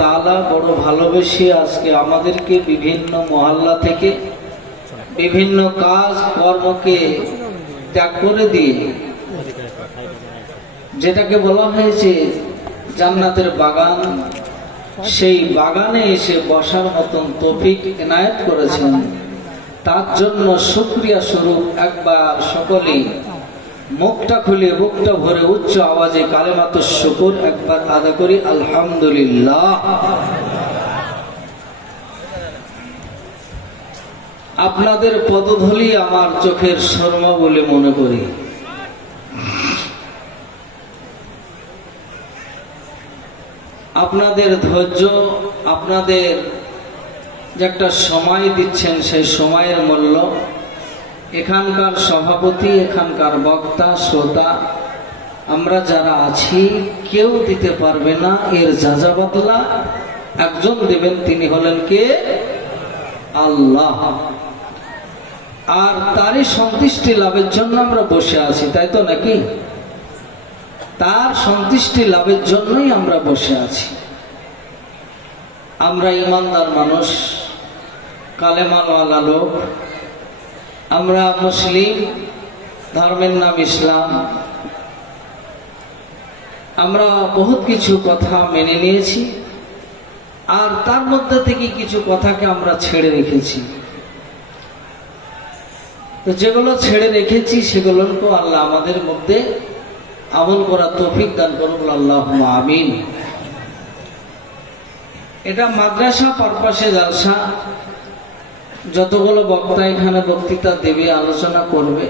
তাআলা বড় ভালোবেসে আজকে আমাদেরকে বিভিন্ন মহল্লা থেকে বিভিন্ন কাজ কর্মকে ত্যাগ করে দিয়ে যেটাকে বলা হয়েছে জান্নাতের বাগান, সেই বাগানে এসে বসার মতন তৌফিক এনায়েত করেছেন। তার জন্য শুকরিয়া স্বরূপ একবার সকলেই মুখটা খুলে বুকটা ভরে উচ্চ আওয়াজে কালেমাতুশ শুকর একবার আদা করি, আলহামদুলিল্লাহ। আপনাদের পদধূলি আমার চোখের শর্মা বলে মনে করি। আপনাদের ধৈর্য, আপনাদের যে একটা সময় দিচ্ছেন, সেই সময়ের মূল্য এখানকার সভাপতি, এখানকার বক্তা, শ্রোতা, আমরা যারা আছি কেউ দিতে পারবে না। এর যাজা বদলা একজন দেবেন, তিনি হলেন কে? আল্লাহ। আর তারই সন্তুষ্টি লাভের জন্য আমরা বসে আছি, তাই তো নাকি? তার সন্তুষ্টি লাভের জন্যই আমরা বসে আছি। আমরা ইমানদার মানুষ, কালেমাওয়ালা লোক, আমরা মুসলিম, ধর্মের নাম ইসলাম। আমরা বহুত কিছু কথা মেনে নিয়েছি, আর তার মধ্যে থেকে কিছু কথাকে আমরা ছেড়ে রেখেছি। তো যেগুলো ছেড়ে রেখেছি সেগুলোকে আল্লাহ আমাদের মধ্যে আমল করার তৌফিক দান করুন, আল্লাহুম্মা আমিন। এটা মাদ্রাসা পারপাসে জালসা, যতগুলো বক্তা এখানে বক্তৃতা দেবে, আলোচনা করবে,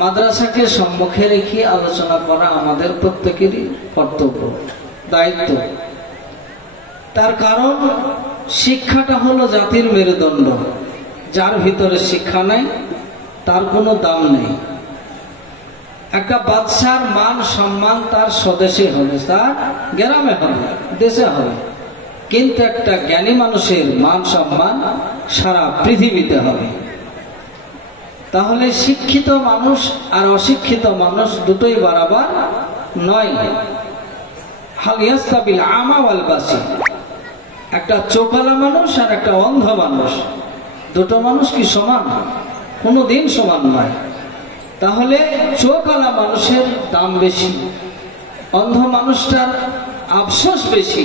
মাদ্রাসাকে সম্মুখে রেখে আলোচনা করা আমাদের প্রত্যেকেরই কর্তব্য, দায়িত্ব। তার কারণ শিক্ষাটা হলো জাতির মেরুদণ্ড। যার ভিতরে শিক্ষা নাই তার কোনো দাম নেই। একটা বাদশার মান সম্মান তার স্বদেশে হবে, তার গ্রামে হবে, দেশে হবে, কিন্তু একটা জ্ঞানী মানুষের মান সম্মান সারা পৃথিবীতে হবে। তাহলে শিক্ষিত মানুষ আর অশিক্ষিত মানুষ দুটোই বরাবর নয়। হাল ইয়াস্তাবিল আমা ওয়াল বাসির, একটা চোখওয়ালা মানুষ আর একটা অন্ধ মানুষ, দুটো মানুষ কি সমান? কোনোদিন সমান নয়। তাহলে চোখওয়ালা মানুষের দাম বেশি, অন্ধ মানুষটার আফসোস বেশি।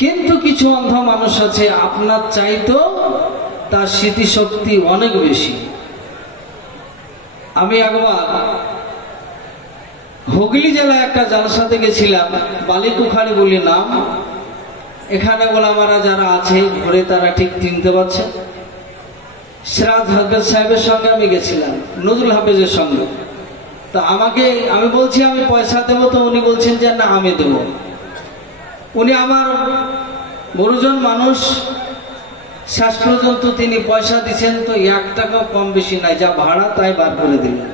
কিন্তু কিছু অন্ধ মানুষ আছে আপনার চাইতেও তার স্মৃতিশক্তি অনেক বেশি। আমি একবার হুগলি জেলায় একটা জালসাতে গেছিলাম, বালিকুখারি বলে নাম। এখানে ওলামারা যারা আছে ঘুরে তারা ঠিক চিনতে পারছে। সিরাজ হাফেজ সাহেবের সঙ্গে আমি গেছিলাম, নজরুল হাফেজের সঙ্গে। তো আমি বলছি আমি পয়সা দেবো, তো উনি বলছেন যে না আমি দেবো। উনি আমার বড়জন মানুষ, শেষ পর্যন্ত তিনি পয়সা দিচ্ছেন তো 1 টাকা কম বেশি নাই, যা ভাড়া তাই বার করে দিলেন।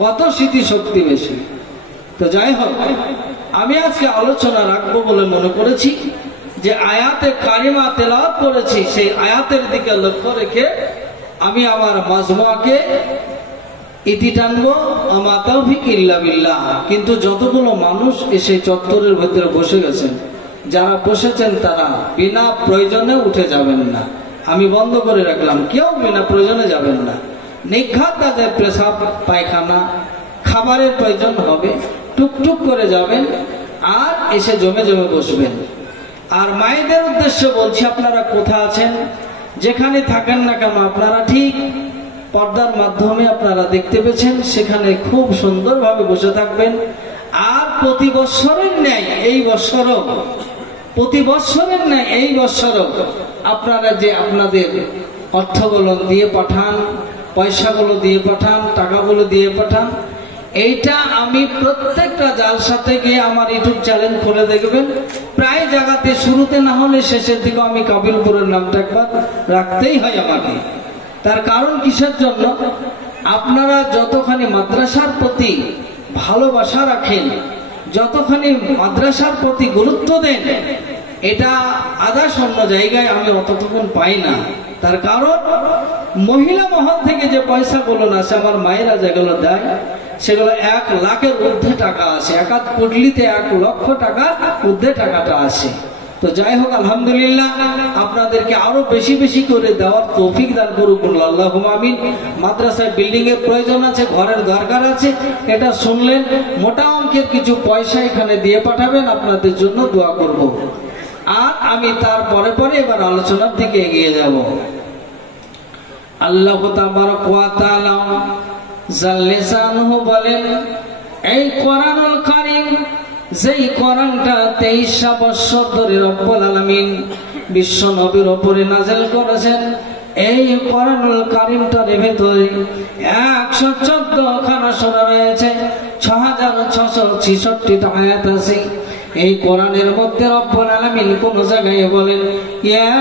কত স্মৃতিশক্তি বেশি। তো যাই হোক, আমি আজকে আলোচনা রাখবো বলে মনে করেছি যে আয়াতে কারিমা তেলাওয়াত করেছি, সেই আয়াতের দিকে লক্ষ্য রেখে আমি আমার মাজমুআকে ইতি টানবো, আমা তাওফিক ইল্লা বিল্লাহ। কিন্তু যতগুলো মানুষ এসে চত্বরের ভেতরে বসে গেছেন, যারা বসেছেন তারা বিনা প্রয়োজনে উঠে যাবেন না। আমি বন্ধ করে রাখলাম, কেউ বিনা প্রয়োজনে যাবেন না। নিঘাত কাজে পেশাব পায়খানা খাবারের প্রয়োজন হবে, টুকটুক করে যাবেন আর এসে জমে জমে বসবেন। আর মায়েদের উদ্দেশ্যে বলছি, আপনারা কোথা আছেন, যেখানে থাকেন না কেন, আপনারা ঠিক পর্দার মাধ্যমে আপনারা দেখতে পেয়েছেন, সেখানে খুব সুন্দরভাবে বসে থাকবেন। আর প্রতি বৎসরের ন্যায় এই বৎসরও, প্রতি বৎসরের ন্যায় এই বৎসরও আপনারা যে আপনাদের অর্থগুলো দিয়ে পাঠান, পয়সাগুলো দিয়ে পাঠান, টাকাগুলো দিয়ে পাঠান, এইটা আমি প্রত্যেকটা জালসাতে গিয়ে আমার ইউটিউব চ্যানেল খুলে দেখবেন, প্রায় জায়গাতে শুরুতে না হলে শেষের দিকে আমি কাবিলপুরের নামটা একবার রাখতেই হয় আমাকে। তার কারণ কিসের জন্য? আপনারা যতখানি মাদ্রাসার প্রতি ভালোবাসা রাখেন, যতখানি মাদ্রাসার প্রতি গুরুত্ব দেন, এটা আদার্স অন্য জায়গায় আমি অতটুকুন পাই না। তার কারণ মহিলা মহল থেকে যে পয়সাগুলো আসে, আমার মায়েরা যেগুলো দেয়, সেগুলো 1 লাখের ঊর্ধ্বে টাকা আছে, একাধ পুটলিতে 1 লক্ষ টাকার ঊর্ধ্বে টাকাটা আছে। তো যাই হোক, আলহামদুলিল্লাহ, আপনাদেরকে আরো বেশি বেশি করে দেওয়ার তৌফিক দান করুক আল্লাহুম্মা আমিন। মাদ্রাসায় বিল্ডিং এর প্রয়োজন আছে, ঘরের দরকার আছে, এটা শুনলেন, মোটা অঙ্কের কিছু পয়সা এখানে দিয়ে পাঠাবেন, আপনাদের জন্য দোয়া করব। আর আমি তার পরে পরে এবার আলোচনার দিকে এগিয়ে যাব। আল্লাহ তাবারক ওয়া তাআলা জাল্লে শানুহু বলেন, এই কোরআনুল কারীম, যেই কোরআনটা 23 বছর ধরে রব্বুল আলামিন বিশ্ব নবীর উপরে নাযিল করেছেন, এই কোরআনুল কারীমটার ভেতরে 114 খানা সূরা রয়েছে, 6666টা আয়াত আছে। এই কোরআনের মধ্যে রব্বুল আলামিন কোন জায়গায় বলেন ইয়া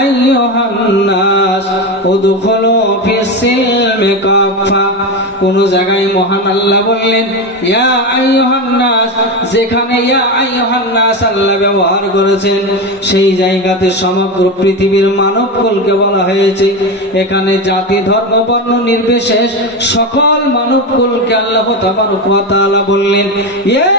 আইয়ুহান নাস উদখুলু ফিস সিলমি কাফা, কোন জায়গায় মহান আল্লাহ বললেন ইয়া আইয়ুহান নাস, যেখানে ইয়া আইয়ুহান নাস আল্লাহ ব্যবহার করেছেন সেই জায়গাতে সমগ্র পৃথিবীর মানবকুলকে বলা হয়েছে। এখানে জাতি ধর্ম বর্ণ নির্বিশেষ সকল মানবকুলকে আল্লাহ তাবারক ওয়া তাআলা বললেন ইয়া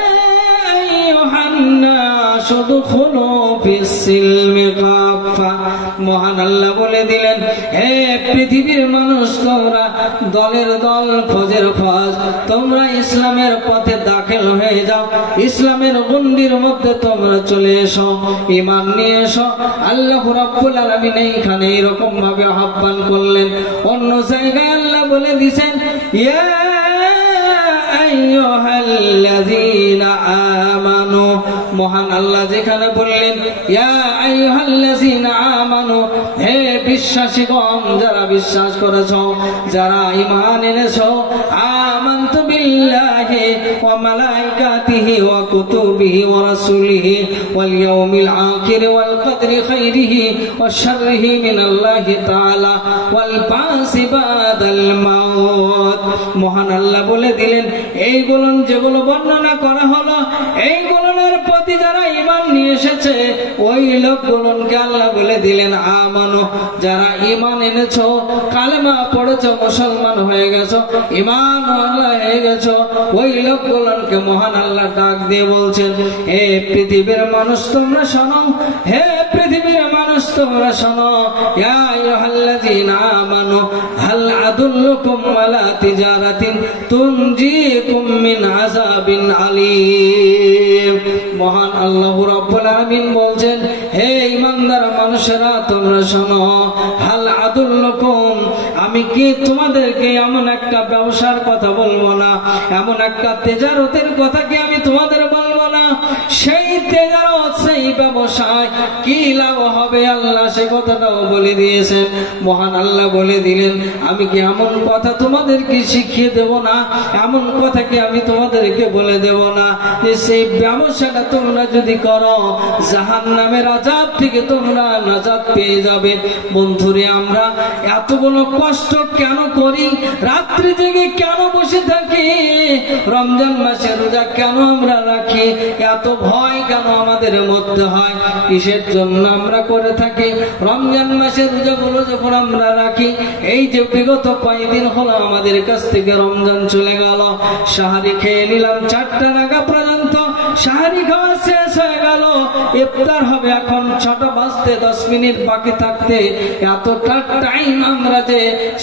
মহান আল্লাহ বলে দিলেন, হে পৃথিবীর মানুষ, তোমরা দলের দল ফজের ফজ, তোমরা ইসলামের পথে দাখিল হয়ে যাও, ইসলামের গণ্ডির মধ্যে তোমরা চলে এসো, ঈমান নিয়ে এসো। আল্লাহ রাব্বুল আলামিন এইখানে এরকম ভাবে আহ্বান করলেন। অন্য জায়গায় আল্লাহ বলে দিয়েছেন ইয়া আইয়ুহাল্লাযীনা আমানু, মহান আল্লাহ যেখানে বললেন ইয়া আইয়ুহাল্লাযীনা আমানু, হে বিশ্বাসীগণ, যারা বিশ্বাস করেছো, যারা ঈমান এনেছো, আমানতু বিল্লাহি ওয়া মালাইকাতিহি ওয়া কুতুবিহি ওয়া রাসূলিহি ওয়াল ইয়াউমিল আখির ওয়াল কদরি খাইরিহি ওয়া শাররিহি মিনাল্লাহি তাআলা ওয়াল বাসি বাদাল মাউত। মহান আল্লাহ বলে দিলেন, এইগুলো যেগুলো বর্ণনা করা হলো, এইগুলোর প্রতি যারা ঈমান নিয়ে এসেছে ওই লোকগুলোকে আল্লাহ বলে দিলেন আমানু, যারা ঈমান এনেছো, কালেমা পড়েছো, মুসলমান হয়ে গেছো, ঈমান হয়ে গেছো, ওই লোকগুলোকে মহান আল্লাহ ডাক দিয়ে বলছেন, হে পৃথিবীর মানুষ তোমরা শোনো, হে পৃথিবীর মানুষ তোমরা শোনো, ইয়া আইয়ুহাল্লাযীনা আমানু হাল আদুল্লুকুম আলা তিজারাতিন তুনজিকুম মিন আযাবিন আলীম। মহান আল্লাহ রাব্বুল আলামিন বলছেন, হে ঈমানদার মানুষেরা তোমরা শোনো, হাল আদুল্লুকুম, আমি কি তোমাদেরকে এমন একটা ব্যবসার কথা বলবো না, এমন একটা তেজারতের কথা কি আমি তোমাদের বলবো না? সেই তেজারত, সেই ব্যবসায় কি লাভ হবে আল্লাহ সে কথাটাও বলে দিয়েছেন। মহান আল্লাহ বলে দিলেন, আমি কি এমন কথা তোমাদেরকে শিখিয়ে দেব না, এমন কথা কি আমি তোমাদেরকে বলে দেব না যে সেই ব্যবসাটা তোমরা যদি করো জাহান্নামের আযাব থেকে তোমরা নাজাত পেয়ে যাবে। বন্ধুরে, আমরা এতগুলো কষ্ট কেন করি, রাত্রি জেগে কেন বসে থাকি, রমজান মাসে রোজা কেন আমরা রাখি, এত ভয় কেন আমাদের মধ্যে হয়, কিসের জন্য আমরা করে থাকি? রমজান মাসে রোজাগুলো যখন আমরা রাখি, এই যে বিগত কয়েকদিন হলো আমাদের কাছ থেকে রমজান চলে গেল, সাহারি খেয়ে নিলাম 4টা নাগাদ পর্যন্ত, সাহারি খাওয়া শেষ হয়ে গেল, ইফতার হবে এখন 6টা বাজতে 10 মিনিট বাকি থাকতে, এতটা টাইম আমরা যে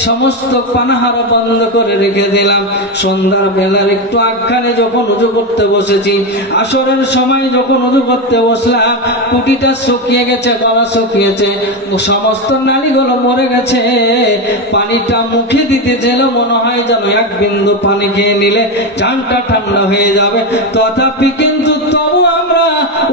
সমস্ত পানাহার বন্ধ করে রেখে দিলাম। সন্ধ্যার বেলার একটু আগখানে যখন উজু করতে বসেছি, আসরের সময় যখন উজু করতে বসলাম, কুটিটা শুকিয়ে গেছে, গলা শুকিয়েছে, সমস্ত নালীগুলো মরে গেছে, পানিটা মুখে দিতে গেলে মনে হয় যেন 1 বিন্দু পানি খেয়ে নিলে জানটা ঠান্ডা হয়ে যাবে, তথাপি কিন্তু তবু আমরা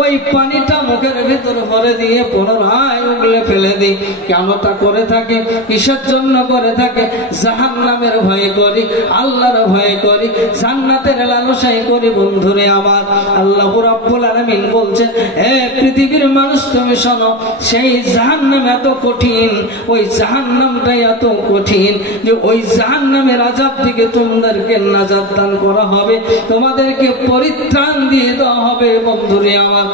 ওই পানিটা মুখের ভিতরে ভরে দিয়ে পুনরায় উগলে ফেলে দিই। কেন তা করে থাকে? কিসের জন্য করে থাকে? জাহান্নামের ভয় করি, আল্লাহর ভয় করি, জান্নাতের লালসাই করি। বন্ধুরে আমার, আল্লাহ রাব্বুল আলামিন বলছেন, হে পৃথিবীর মানুষ তুমি শোনো, সেই জাহান্নাম এত কঠিন, ওই জাহান্নামটাই এত কঠিন যে ওই জাহান্নামের আযাব থেকে তোমাদেরকে নাজাত দান করা হবে, তোমাদেরকে পরিত্রাণ দিয়ে দেওয়া হবে। বন্ধুরে আমার,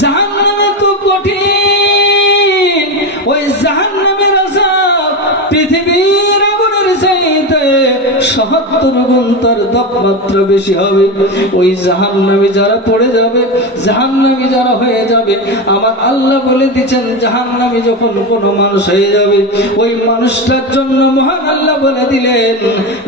জাহান্নাম এত কঠিন, ওই জাহান্নামের আযাব পৃথিবীর আগুনের চাইতে 72 গুণ তার তাপমাত্রা বেশি হবে। ওই জাহান্নামী যারা পড়ে যাবে, জাহান্নামী যারা হয়ে যাবে, আমার আল্লাহ বলে দিচ্ছেন জাহান্নামী যখন কোনো মানুষ হয়ে যাবে, ওই মানুষটার জন্য মহান আল্লাহ বলে দিলেন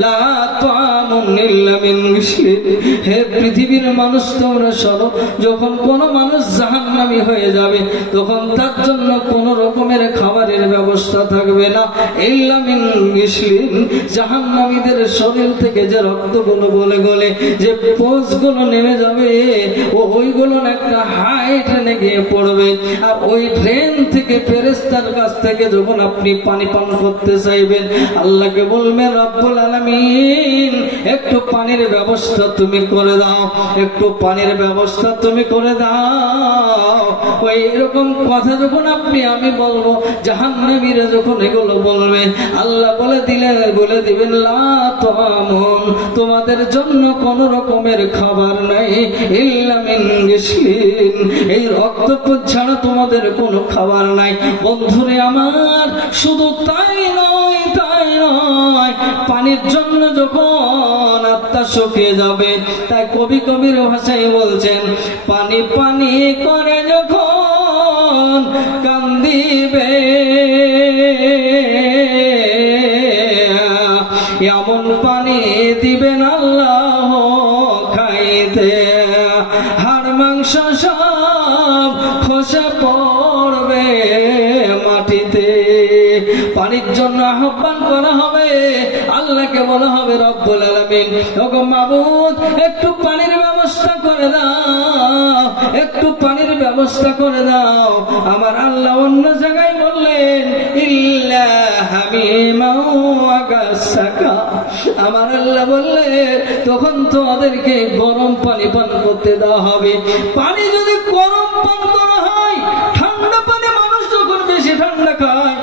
লা তা'ামুন ইল্লা মিন গিসলিন। হে পৃথিবীর মানুষ তোমরা শোনো, যখন কোনো মানুষ জাহান্নামী হয়ে যাবে তখন তার জন্য কোনো রকমের খাবারের ব্যবস্থা থাকবে না। ইল্লা মিন গিসলিন, জাহান্নামীদের শরীর থেকে যে রক্তগুলো গলে গলে যে পোষগুলো নেমে যাবে, ওইগুলো একটা হাই ট্রেনে গিয়ে পড়বে। আর ওই ট্রেন থেকে ফেরেশতার কাছ থেকে যখন আপনি পানি পান করতে চাইবেন, আল্লাহকে বলবেন রব্বুল আলামিন একটু পানির ব্যবস্থা তুমি করে দাও, একটু পানির ব্যবস্থা তুমি করে দাও। ওই এরকম কথা যখন আমি বলবো, জাহান্নামীরা যখন এগুলো বলবে, আল্লাহ বলে দিবেন লা তা'ামুন, তোমাদের জন্য কোন রকমের খাবার নাই, ইল্লা মিন গিসলিন, এই রক্তপোষ ছাড়া তোমাদের কোনো খাবার নাই। বন্ধুরে আমার, শুধু তাই নয়, পানির জন্য যখন আত্মা শুকিয়ে যাবে, তাই কবি কবির ভাষায় বলছেন পানি পানি করে যখন কান্দিবে, এমন পানি দিবেন আল্লাহ খাইতে, হাড় মাংস সব খসে পড়বে মাটিতে। পানির জন্য আহ্বান করা হবে, আল্লাহকে বলা হবে রব্বুল আলামিন ওগো মাবুদ একটু পানির ব্যবস্থা করে দাও, একটু পানির ব্যবস্থা করে দাও। আমার আল্লাহ অন্য জায়গায় বললেন ইল্লা হামিমান ওয়া গাসসাকা, আমার আল্লাহ বললেন তখন তোমাদেরকে গরম পানি পান করতে দেওয়া হবে। পানি যদি গরম পান করা হয়, ঠান্ডা পানি মানুষ যখন বেশি ঠান্ডা খায়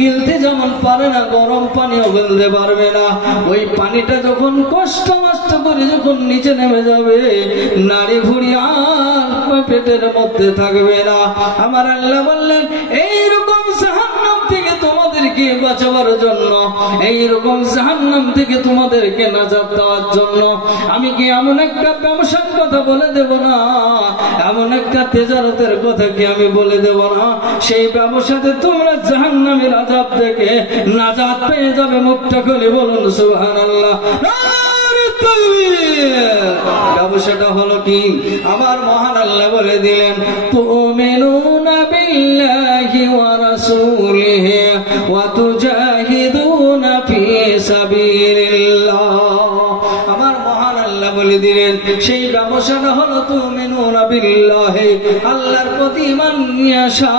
গিলতে যেমন পারে না, গরম পানিও গিলতে পারবে না। ওই পানিটা যখন কষ্ট মষ্ট করে যখন নিচে নেমে যাবে, নাড়ি ভুড়ি আর পেটের মধ্যে থাকবে না। আমার আল্লাহ বললেন এইরকম জাহান্নাম থেকে তোমাদেরকে বাঁচাবার জন্য, এইরকম জাহান্নাম থেকে তোমাদেরকে নাজাত দেওয়ার জন্য আমি কি এমন একটা ব্যবসার কথা বলে দেব না, এমন একটা তেজারতের কথা কি আমি বলে দেব না, সেই ব্যবসাতে তোমরা জাহান্নামের আযাব থেকে নাজাত পেয়ে যাবে। মুখটা খুলে বলুন সুবহানাল্লাহ। ব্যবসাটা হলো কি? আমার মহান আল্লাহ বলে দিলেন তুমিনুনা বিল্লাহি ওয়া রাসূলিহি ওয়া তুজাহিদুনা ফি সাবিলিল্লাহ। আমার মহান আল্লাহ বলে দিলেন সেই ব্যবসাটা হলো তুমিনুনা বিল্লাহি, আল্লাহর প্রতি ঈমান নিয়ে আসা,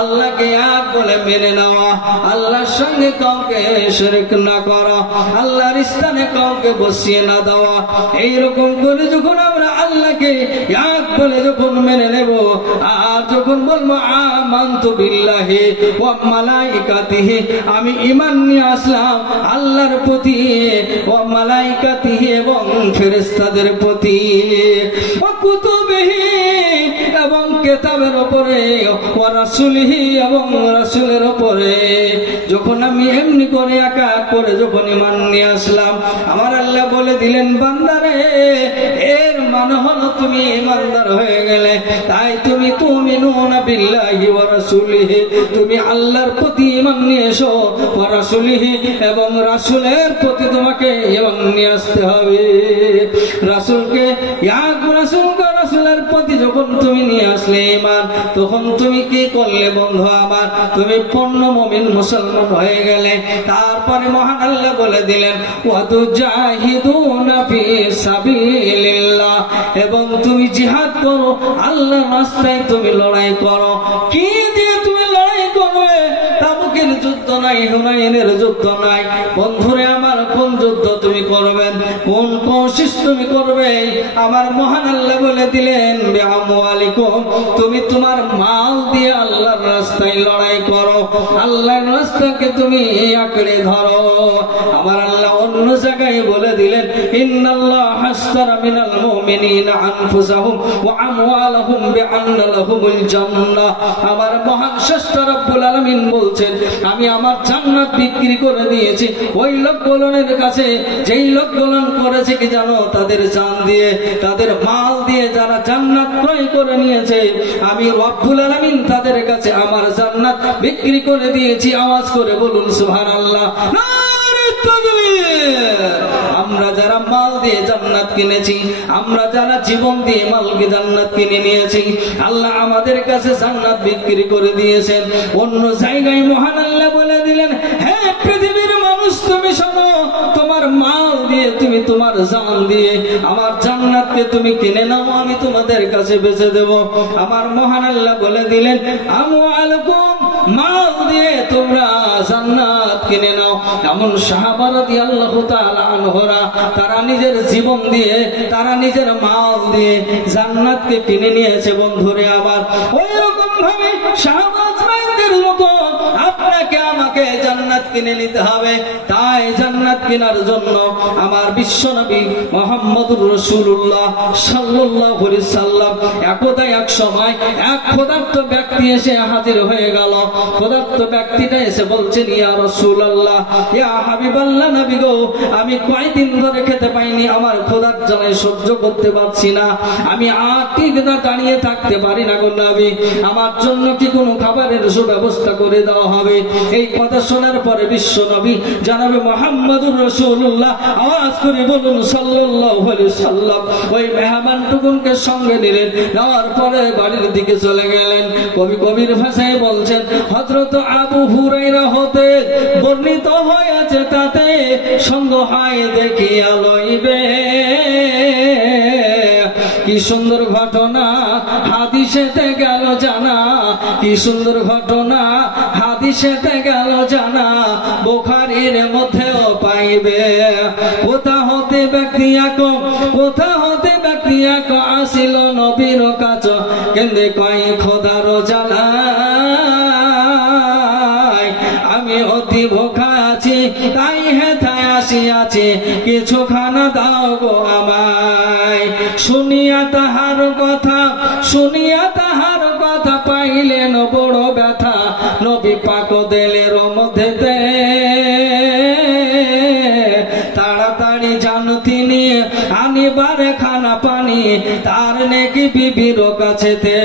আল্লাহকে এক বলে মেনে নেওয়া, আল্লাহর সঙ্গে কাউকে শিরক না করা, আল্লাহর স্থানে কাউকে বসিয়ে না দেওয়া। এইরকম করে যখন আমরা আল্লাহকে এক বলে যখন মেনে নেব, আর যখন বলবো আমানতু বিল্লাহি ওয়া মালাইকাতিহি, আমি ঈমান নিয়ে আসলাম আল্লাহর প্রতি, ওয়া মালাইকাতিহি এবং ফেরেশতাদের প্রতি, ওয়া কুতুবিহি এবং কিতাবের উপরে, ওয়া রাসূলিহি এবং রাসূলের উপরে, যখন আমি এমনি করে একা করে যখন ঈমান নিয়ে আসলাম, আমার আল্লাহ বলে দিলেন বান্দারে এর মানে হলো তুমি ঈমানদার হয়ে গেলে। তাই তুমি তুমিনুনা বিল্লাহি ওয়া রাসূলিহি, তুমি আল্লাহর প্রতি ঈমান নিয়ে এসো, ওয়া রাসূলিহি এবং রাসূলের প্রতি তোমাকে ঈমান নিয়ে আসতে হবে। রাসূলকে এক রাসূলের প্রতি যখন তুমি নিয়ে আসলে ঈমান, তখন তুমি কি করলে বন্ধু আমার? তুমি পূর্ণ মুমিন মুসলমান হয়ে গেলে। তারপরে মহান আল্লাহ বলে দিলেন ওয়া তুজাহিদুনা ফি সাবিলিল্লাহ, এবং তুমি জিহাদ করো, আল্লাহর রাস্তায় তুমি লড়াই করো। কি দিয়ে তুমি লড়াই করবে? তাবুকের যুদ্ধ নাই, হুনাইনের যুদ্ধ নাই। বন্ধুরে আমার, কোন যুদ্ধ তুমি করবেন, কোন কোশিশ তুমি করবে? আমার মহান আল্লাহ বলে দিলেন বিআমওয়ালিকুম, তুমি তোমার মাল দিয়ে আল্লাহর রাস্তায় লড়াই করো, আল্লাহর রাস্তাকে তুমি আঁকড়ে ধরো। আমার আল্লাহ অন্য জায়গায় বলে দিলেন ইন্নাল্লাহ হাসতারা মিনাল মুমিনিনা আনফুসাহুম ওয়া আমওয়ালাহুম বিআন্না লাহুমুল জান্নাহ। আমার মহান স্রষ্টা রব্বুল আলামিন বলছেন আমি আমার জান্নাত বিক্রি করে দিয়েছি ওই লোকগুলোর কাছে যেই লোকগুলো করেছে কি জানো, তাদের জান দিয়ে, তাদের মাল দিয়ে যারা জান্নাত ক্রয় করে নিয়েছে, আমি রব্বুল আলামিন তাদের কাছে আমার জান্নাত বিক্রি করে দিয়েছি। আওয়াজ করে বলুন সুবহানাল্লাহ। আমরা যারা মাল দিয়ে জান্নাত কিনেছি, আমরা যারা জীবন দিয়ে মালকে জান্নাত কিনে নিয়েছি, আল্লাহ আমাদের কাছে জান্নাত বিক্রি করে দিয়েছেন। অন্য জায়গায় মহান আল্লাহ বলে দিলেন, হে পৃথিবীর মানুষ তুমি শোনো, তোমার মাল দিয়ে, তুমি তোমার জান দিয়ে আমার জান্নাতকে তুমি কিনে নাও, আমি তোমাদের কাছে বেচে দেব। আমার মহান আল্লাহ বলে দিলেন, আমওয়ালুকুম, মাল দিয়ে তোমরা জান্নাত কিনে নাও। এমন সাহাবা রাদিয়াল্লাহু তাআলা আনহুরা, তারা নিজের জীবন দিয়ে, তারা নিজের মাল দিয়ে জান্নাতকে কিনে নিয়েছে। বন্ধুরে আবার ওই রকম ভাবে সাহাবাদের মতো আপনাকে আমাকে জান্নাত কিনে নিতে হবে। তাই জান্নাত কেনার জন্য আমার বিশ্বনবী মুহাম্মদুর রাসূলুল্লাহ সাল্লাল্লাহু আলাইহি সাল্লাম একদা এক সময় এক ক্ষুধার্ত ব্যক্তি এসে হাজির হয়ে গেল। ক্ষুধার্ত ব্যক্তিটা এসে বলছেন, ইয়া রাসূলুল্লাহ, ইয়া হাবিবাল্লাহ, নবী গো, আমি কয়দিন ধরে খেতে পাইনি, আমার ক্ষুধার জ্বালায় সহ্য করতে পারছি না, আমি আর ঠিক না দাঁড়িয়ে থাকতে পারি না গো নবী, আমার জন্য কি কোনো খাবারের সুব্যবস্থা করে দেওয়া হবে? এই কথা শোনার পরে বিশ্ব নবী জনাবে মুহাম্মদুর রাসূলুল্লাহ আওয়াজ করে বলুন সাল্লাল্লাহু আলাইহি সাল্লাম, ওই মেহমানটুকুনকে সঙ্গে নিলেন, নেওয়ার পরে বাড়ির দিকে চলে গেলেন। কবির ভাষায় বলছেন, হযরত আবু হুরায়রা হতে বর্ণিত হয়েছে, তাতে সঙ্গ হয় দেখিয়া লইবে। কি সুন্দর ঘটনা হাদিসেতে গেল জানা, কি সুন্দর ঘটনা হাদিসেতে গেল জানা, বুখারীর মধ্যেও পাইবে। কোথা হতে ব্যক্তি এক, কোথা হতে ব্যক্তি এক আসিল নবীর কাছ, কেন্দে কয় খোদার জ্বালা, আমি অতি ভোখা আছি, তাই হেথায় আসিয়াছি, কিছু খানা দাও গো আমায়। শুনিয়া তাহার কথা, শুনিয়া তাহার কথা, পাইলেন বড় ব্যথা, নবী পাক দিলের মধ্যেতে তাড়াতাড়ি যান তিনি আনিবারে খানা পানি, তার নেকি বিবির কাছেতে।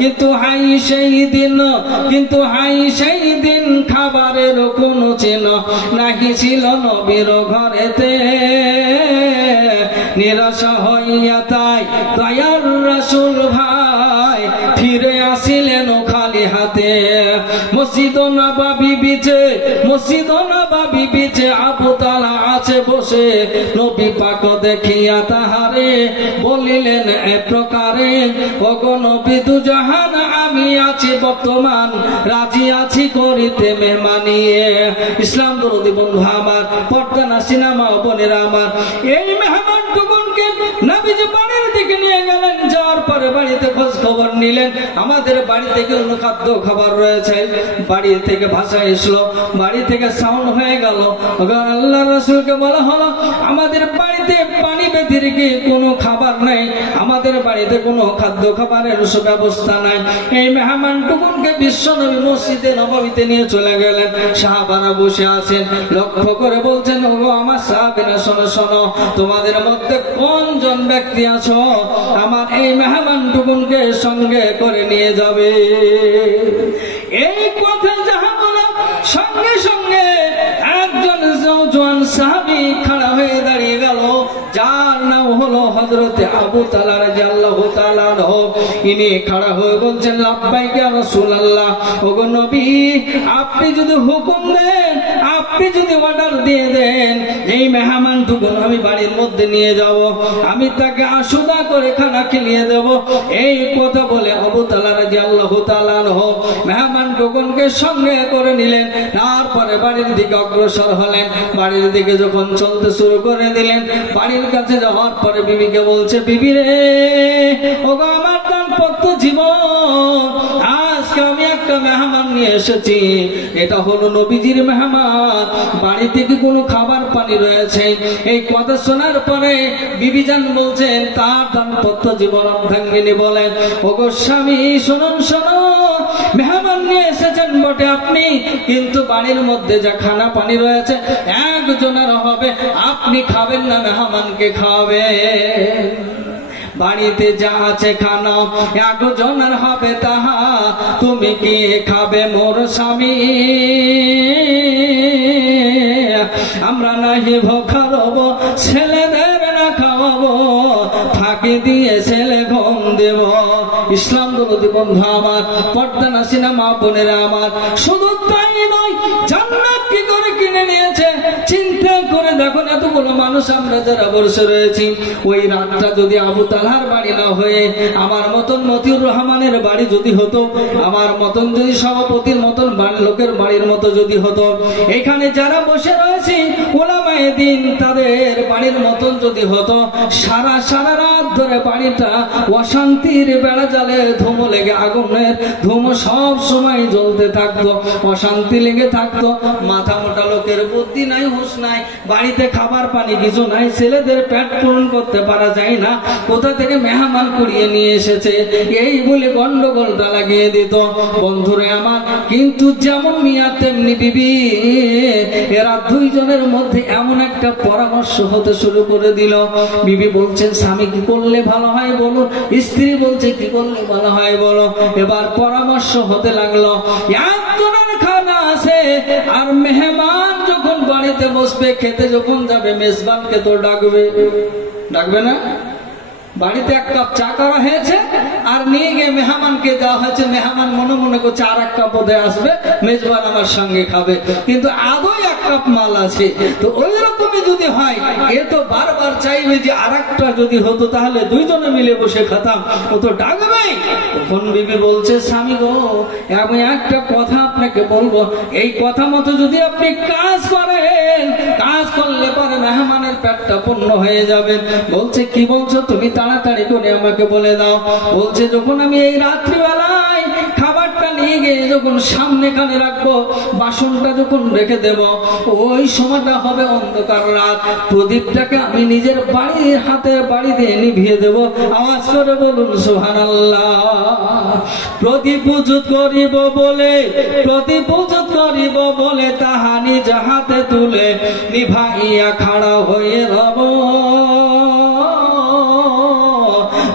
কিন্তু হাই সেই দিন, কিন্তু হাই সেই দিন, খাবারের কোনো চিহ্ন নাকি ছিল নবীর ঘরেতে। নিরাশা হইয়া তাই দয়ার রাসূল ভাই ফিরে আসিলেন খালি হাতে। মসজিদ নববী বিচে, মসজিদ নববী বিচে আবু তালা আছে বসে, নবী পাক দেখিয়া তাহারে বলিলেন এ প্রকারে, ওগো নবী দুজাহান আমি আছি বর্তমান, রাজি আছি করিতে মেহমানিয়ে। ইসলাম দরদি বন্ধু আমার, পর্দা নাসিনা মা বোনেরা আমার, এই মেহমানটুকুনকে নবীজি বাড়ির দিকে নিয়ে গেলেন। যাওয়ার পরে বাড়িতে খোঁজ খবর নিলেন, আমাদের বাড়ি থেকে অন্য খাদ্য খাবার রয়েছে। বাড়ি থেকে ভাষা এসলো, বাড়ি থেকে সাউন্ড হয়ে গেল। আল্লাহ রাসূলকে বলা হলো, আমাদের বাড়িতে পানি ব্যতীত কোনো খাবার নাই, আমাদের বাড়িতে কোনো খাদ্য খাবারের সুব্যবস্থা নাই। এই মেহমানটুকুনকে বিশ্বনবী মসজিদে নববীতে নিয়ে চলে গেলেন। সাহাবারা বসে আছেন, লক্ষ্য করে বলছেন, ওগো আমার সাহাবীরা শোনো শোনো, তোমাদের মধ্যে কোনজন ব্যক্তি আছো আমার এই মেহমানটুকুনকে সঙ্গে করে নিয়ে যাবে? এই কথা যাহা বলা, সঙ্গে সঙ্গে একজন জওয়ান সাহাবী খাড়া হয়ে দাঁড়িয়ে গেল, যার নাম হলো হযরতে আবু তালা রাদিয়াল্লাহু তাআলা আনহু। ইনি খাড়া হয়ে বলছেন, লাব্বাইক ইয়া রাসূলুল্লাহ, ওগো নবী, আপনি যদি হুকুম দেন, আপনি যদি অর্ডার দিয়ে দেন, এই মেহমানটুকুন আমি বাড়ির মধ্যে নিয়ে যাব, আমি তাকে আশুদা করে খানা খেলিয়ে দেব। এই কথা বলে আবু তালা রাদিয়াল্লাহু তাআলা আনহু মেহমানটুকুনকে সঙ্গে করে নিলেন। তারপরে বাড়ির দিকে অগ্রসর হলেন। বাড়ির দিকে যখন চলতে শুরু করে দিলেন, বাড়ির কাছে যাওয়ার পরে বিবিকে বলছে, বিবি রে, ওগো আমার দাম্পত্য জীবন, আজকে আমি একটা মেহমান নিয়ে এসেছি, এটা হলো নবীজির মেহমান, বাড়ি থেকে কোনো খাবার পানি রয়েছে। এই কথা শোনার পরে বিবিজান বলছেন, তার দাম্পত্য জীবন অর্ধাঙ্গিনী বলেন, ওগো স্বামী শুনুন শোনো, মেহমান নিয়ে এসেছেন বটে আপনি, কিন্তু বাড়ির মধ্যে যা খানা পানি রয়েছে একজনের হবে, আপনি খাবেন না মেহমানকে খাওয়াবেন। বাড়িতে যা আছে খানা একজনের হবে তাহা, তুমি কি খাবে মোর স্বামী? আমরা নাহি ভোখা রব, ছেলেদের না খাওয়াবো, ফাঁকি দিয়ে ছেলে ঘুম দেব। ইসলাম দরদি বন্ধু আমার, পর্দা নাসিনা মা বোনেরা আমার, শুধু তাই নয়, জান্নাত কি করে কিনে নিয়েছে চিন্তা করে দেখুন। এতগুলো মানুষ আমরা যারা বসে রয়েছি, ওই রাতটা যদি আবু তালহার বাড়ি না হয়ে আমার মতন মতিউর রহমানের বাড়ি যদি হতো, আমার মতন যদি সভাপতির মতন লোকের বাড়ির মতো যদি হতো, এখানে যারা বসে রয়েছি ওলামায়ে দ্বীন তাদের বাড়ির মতন যদি হতো, সারা রাত ধরে বাড়িটা অশান্তির বেড়া জালে ধুমো লেগে, আগুনের ধুমো সব সময় জ্বলতে থাকতো, অশান্তি লেগে থাকতো। মাথা মোটা লোকের বুদ্ধি নাই, হুঁশ নাই, বাড়িতে খাবার পানি কিছু নাই, ছেলেদের পেট পূরণ করতে পারা যায় না, কোথা থেকে মেহমান কুড়িয়ে নিয়ে এসেছে এই বলে গন্ডগোলটা লাগিয়ে দিত। বন্ধুরে আমার, কিন্তু যেমন মিয়া তেমনি বিবি, এরা দুইজনের মধ্যে এমন একটা পরামর্শ হতে শুরু করে দিল। বিবি বলছেন স্বামী কি করলে ভালো হয় বলো, স্ত্রী বলছে কি করলে ভালো হয় বলো। এবার পরামর্শ হতে লাগলো, একজনের খানা আছে আর মেহমান যখন বাড়িতে বসবে, খেতে যখন যাবে, মেজবানকে তো ডাকবে না? বাড়িতে এক কাপ চা করা হয়েছে আর নিয়ে গিয়ে মেহমানকে দেওয়া হয়েছে, মেহমান মনে মনে করছে আর এক কাপ বোধহয় আসবে, মেজবান আমার সঙ্গে খাবে, কিন্তু আদৌ এক কাপ মাল আছে। তো ওই রকমই যদি হয়, এ তো বারবার চাইবে যে আর একটা যদি হতো তাহলে দুইজনে মিলে বসে খেতাম, ও তো ডাকবেই। তখন বিবি বলছে স্বামী গো, আমি একটা কথা আপনাকে বলবো, এই কথা মতো যদি আপনি কাজ করেন, কাজ করলে পরে মেহমানের পেটটা পূর্ণ হয়ে যাবে। বলছে কি বলছো তুমি, তাড়াতাড়ি করে আমাকে বলে দাও। বলছে যখন আমি এই রাত্রিবেলায় খাবারটা নিয়ে গিয়ে যখন সামনে কানে রাখবো, বাসনটা যখন রেখে দেব, ওই সময়টা হবে অন্ধকার রাত, প্রদীপটাকে আমি নিজের বাড়ির হাতে বাড়ি দিয়ে নিভিয়ে দেব। আওয়াজ করে বলুন সুবহানাল্লাহ। প্রদীপ পুজো করিব বলে, প্রদীপ পুজো করিব বলে, তাহা নিজ হাতে তুলে নিভাইয়া খাড়া হয়ে রব।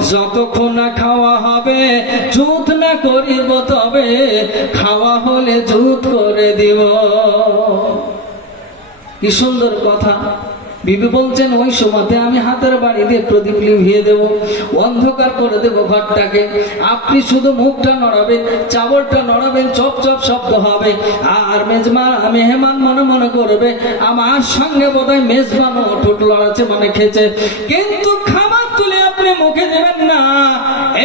যতক্ষণ না খাওয়া হবে জুত না করিব, তবে খাওয়া হলে জুত করে দিব। কি সুন্দর কথা। বিবি বলছেন ওই সময়তে আমি হাতের বাড়ি দিয়ে প্রদীপ লিভিয়ে দেব, অন্ধকার করে দেব ঘরটাকে, আপনি শুধু মুখটা নড়াবেন, চাবলটা নড়াবেন, চপ চপ শব্দ হবে, আর মেহমান মনে মনে করবে আমার সঙ্গে বোধহয় মেজবানও ঠোঁট লড়াচ্ছে, মানে খেয়েছে, কিন্তু খাবার তুলে আপনি মুখে দেবেন না।